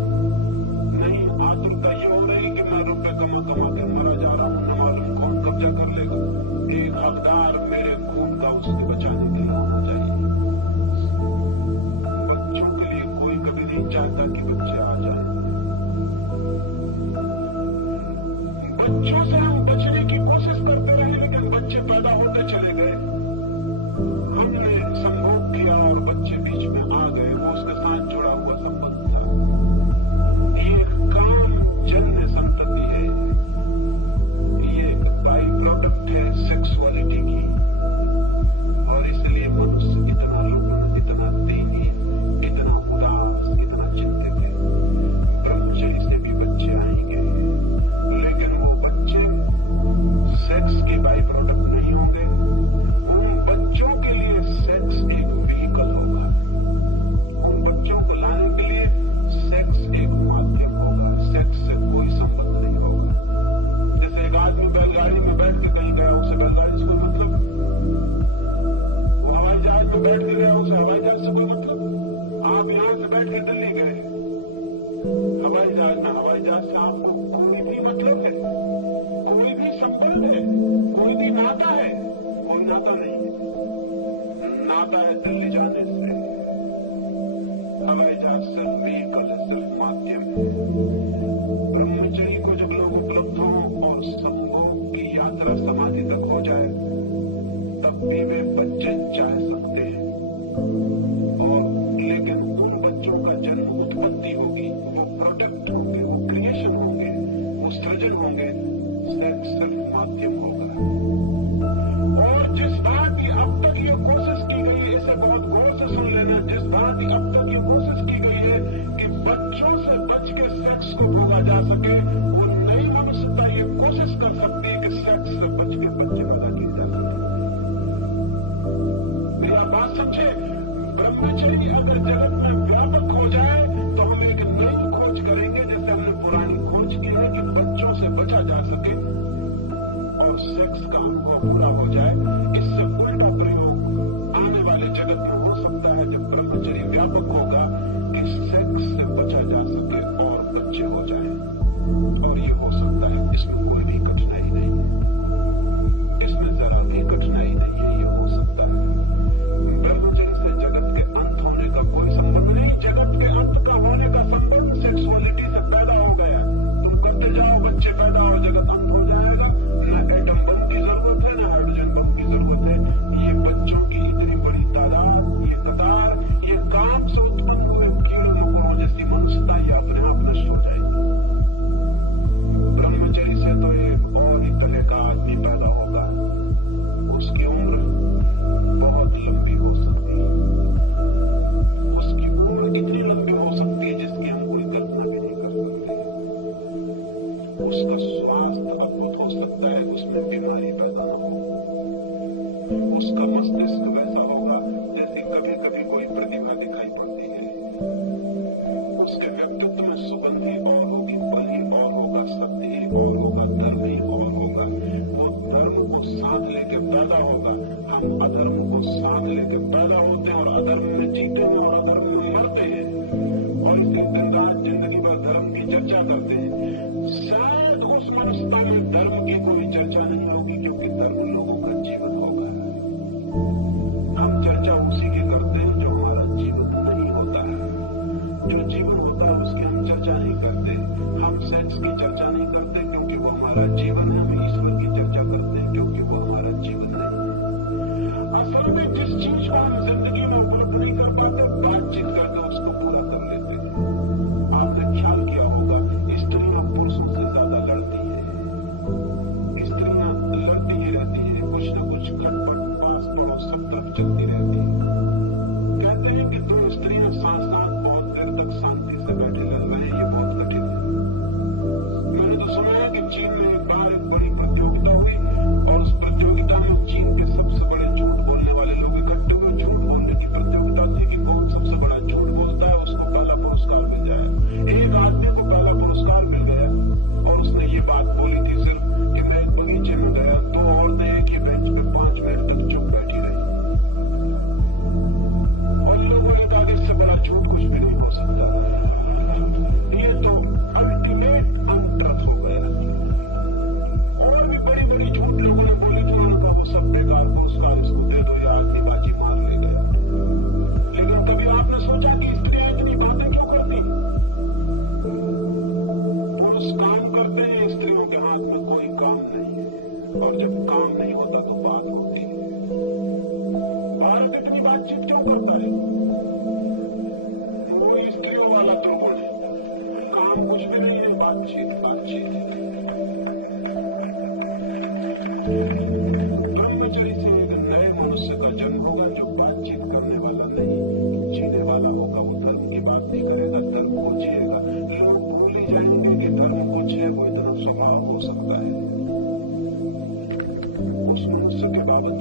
नहीं, आतुरता ये हो रही कि मैं रुपए कमा के मरा जा रहा हूं, न मालूम कौन कब्जा कर लेगा। एक हकदार मेरे खून का उसके बचाने के लिए होना चाहिए। बच्चों के लिए कोई कभी नहीं चाहता कि बच्चे आ जाए। बच्चों से हम बचने की कोशिश करते रहे, लेकिन बच्चे पैदा होते चले गए। हमने संभोग किया और बच्चे बीच में आ गए, वो उसके साथ जुड़ा हुआ संबंध था। ये काम जन्य संतति है, ये एक नाता है? कोई नाता नहीं है। नाता है दिल्ली जाने से। हवाई जहाज सिर्फ व्हीकल है, सिर्फ माध्यम है। ब्रह्मचर्य को जब लोग उपलब्ध हों और संभोग की यात्रा समाधि तक हो जाए, तब भी वे बच्चे चाह सकते हैं। और लेकिन उन बच्चों का जन्म उत्पत्ति होगी, वो प्रोडक्ट होंगे, वो क्रिएशन होंगे, वो सृजन होंगे। सेक्स सिर्फ माध्यम होगा। और जिस बात की अब तक ये कोशिश की गई है, इसे बहुत गौर से सुन लेना, जिस बात की अब तक ये कोशिश की गई है कि बच्चों से बच के सेक्स को भोगा जा सके, वो नई मनुष्यता ये कोशिश कर सकती है कि सेक्स से बच के बच्चे पैदा किए जा सकते। मेरा बात समझे? ब्रह्मचर्य अगर जगत में व्यापक हो जाए तो हम एक नई खोज करेंगे, जैसे हमने पुरानी खोज की है कि बच्चों से बचा जा सके और सेक्स का अनुभव पूरा हो जाए। इससे उल्टा प्रयोग आने वाले जगत में हो सकता है, जब ब्रह्मचर्य व्यापक होगा, कि सेक्स से बचा जा सके और बच्चे हो जाए। और ये हो सकता है, इसमें कोई भी कठिनाई नहीं है, इसमें जरा भी कठिनाई नहीं है, ये हो सकता है। ब्रह्मचर्य से जगत के अंत होने का कोई संबंध नहीं। जगत के अंत का होने का संबंध सेक्सुअलिटी से पैदा हो गया। तुम करते जाओ, बच्चे पैदा हो, जगत अंत हो जाएगा। न एटम बम की जरूरत है, न हाइड्रोजन बम की जरूरत है। ये बच्चों की इतनी बड़ी तादाद, ये कतार, ये काम से उत्पन्न हुए कीड़े मकोड़ों जैसी मनुष्यता, ये अपने आप नष्ट हो जाएगी। ब्रह्मचर्य से तो एक और ही तरह का आदमी पैदा होगा। उसकी उम्र बहुत लंबी हो सकती है। उसकी उम्र इतनी लंबी हो सकती है जिसकी हम कोई कल्पना भी नहीं कर सकते। उसका स्वास्थ्य अद्भुत हो सकता है, उसमें बीमारी पैदा न हो। उसका मस्तिष्क वैसा होगा जैसे कभी कभी कोई प्रतिभा दिखाई पड़ती है। उसके व्यक्तित्व में सुगंध ही और होगी, बल ही और होगा, सत्य ही और होगा, धर्म ही और होगा। वो धर्म को साथ लेके पैदा होगा। हम अधर्म को साथ लेके पैदा होते हैं और अधर्म में जीते हैं और अधर्म में मरते हैं, और इसलिए दिन रात जिंदगी भर धर्म की चर्चा करते हैं। शायद उस मनुष्यता में धर्म की कोई चर्चा नहीं होगी, क्योंकि धर्म लोगों का जीवन होगा। हम चर्चा उसी की करते हैं जो हमारा जीवन नहीं होता है। जो जीवन होता है उसकी हम चर्चा नहीं करते। हम सेक्स की चर्चा नहीं करते क्योंकि वो हमारा जीवन है। हम ईश्वर की चर्चा करते हैं क्योंकि वो हमारा जीवन नहीं है। असल में जिस चीज को हम जिंदगी में उपलब्ध नहीं कर पाते, बातचीत करके उसको पूरा कर लेते हैं। आपने ख्याल किया होगा, स्त्रियां पुरुषों से ज्यादा लड़ती है। स्त्रियां लड़ती ही रहती है, कुछ न कुछ खटपट पास पड़ोस सब तरफ चलती रहती है। कहते हैं कि दो स्त्रियां साथ साथ बहुत देर तक शांति से बैठे लड़ रहे हैं, ये बहुत कठिन है। मैंने तो सुना है कि चीन में एक बार एक बड़ी प्रतियोगिता हुई और उस प्रतियोगिता में चीन के सबसे बड़े झूठ बोलने वाले लोग इकट्ठे हुए। झूठ बोलने की प्रतियोगिता थी कि कौन सबसे बड़ा झूठ बोलता है, उसको पहला पुरस्कार मिल जाए। एक आदमी को पहला पुरस्कार मिल गया और उसने ये बात बोली थी सिर्फ कि मैं एक बगीचे में गया, दो औरतें एक ही बेंच पे 5 मिनट तक चुप बैठी रही। और लोगों ने कहा कि इससे बड़ा झूठ कुछ भी नहीं हो सकता। ये तो अल्टीमेट अनट्रुथ हो गया। और भी बड़ी बड़ी झूठ लोगों ने बोली थी, उन्होंने कहा वो सब बेकार, पुरस्कार इसको दे दो, ये आदमी बाजी मार ले गया। लेकिन कभी आपने सोचा कि स्त्रियां इतनी बातें क्यों करती? पुरुष काम करते हैं, स्त्रियों के हाथ में कोई काम नहीं है, और जब काम नहीं होता तो बात होती है। भारत इतनी बातचीत क्यों करता है? वो स्त्रियों वाला दुर्गुण है। काम कुछ भी नहीं है, बातचीत बातचीत। ब्रह्मचर्य से एक नए मनुष्य का जन्म होगा जो बातचीत करने वाला नहीं, जीने वाला होगा। वो धर्म की बात नहीं करेगा, धर्म को जिएगा। लोग भूल ही जाएंगे कि धर्म कुछ है, वो इतना स्वभाव हो सकता है। उस मनुष्य के बाबत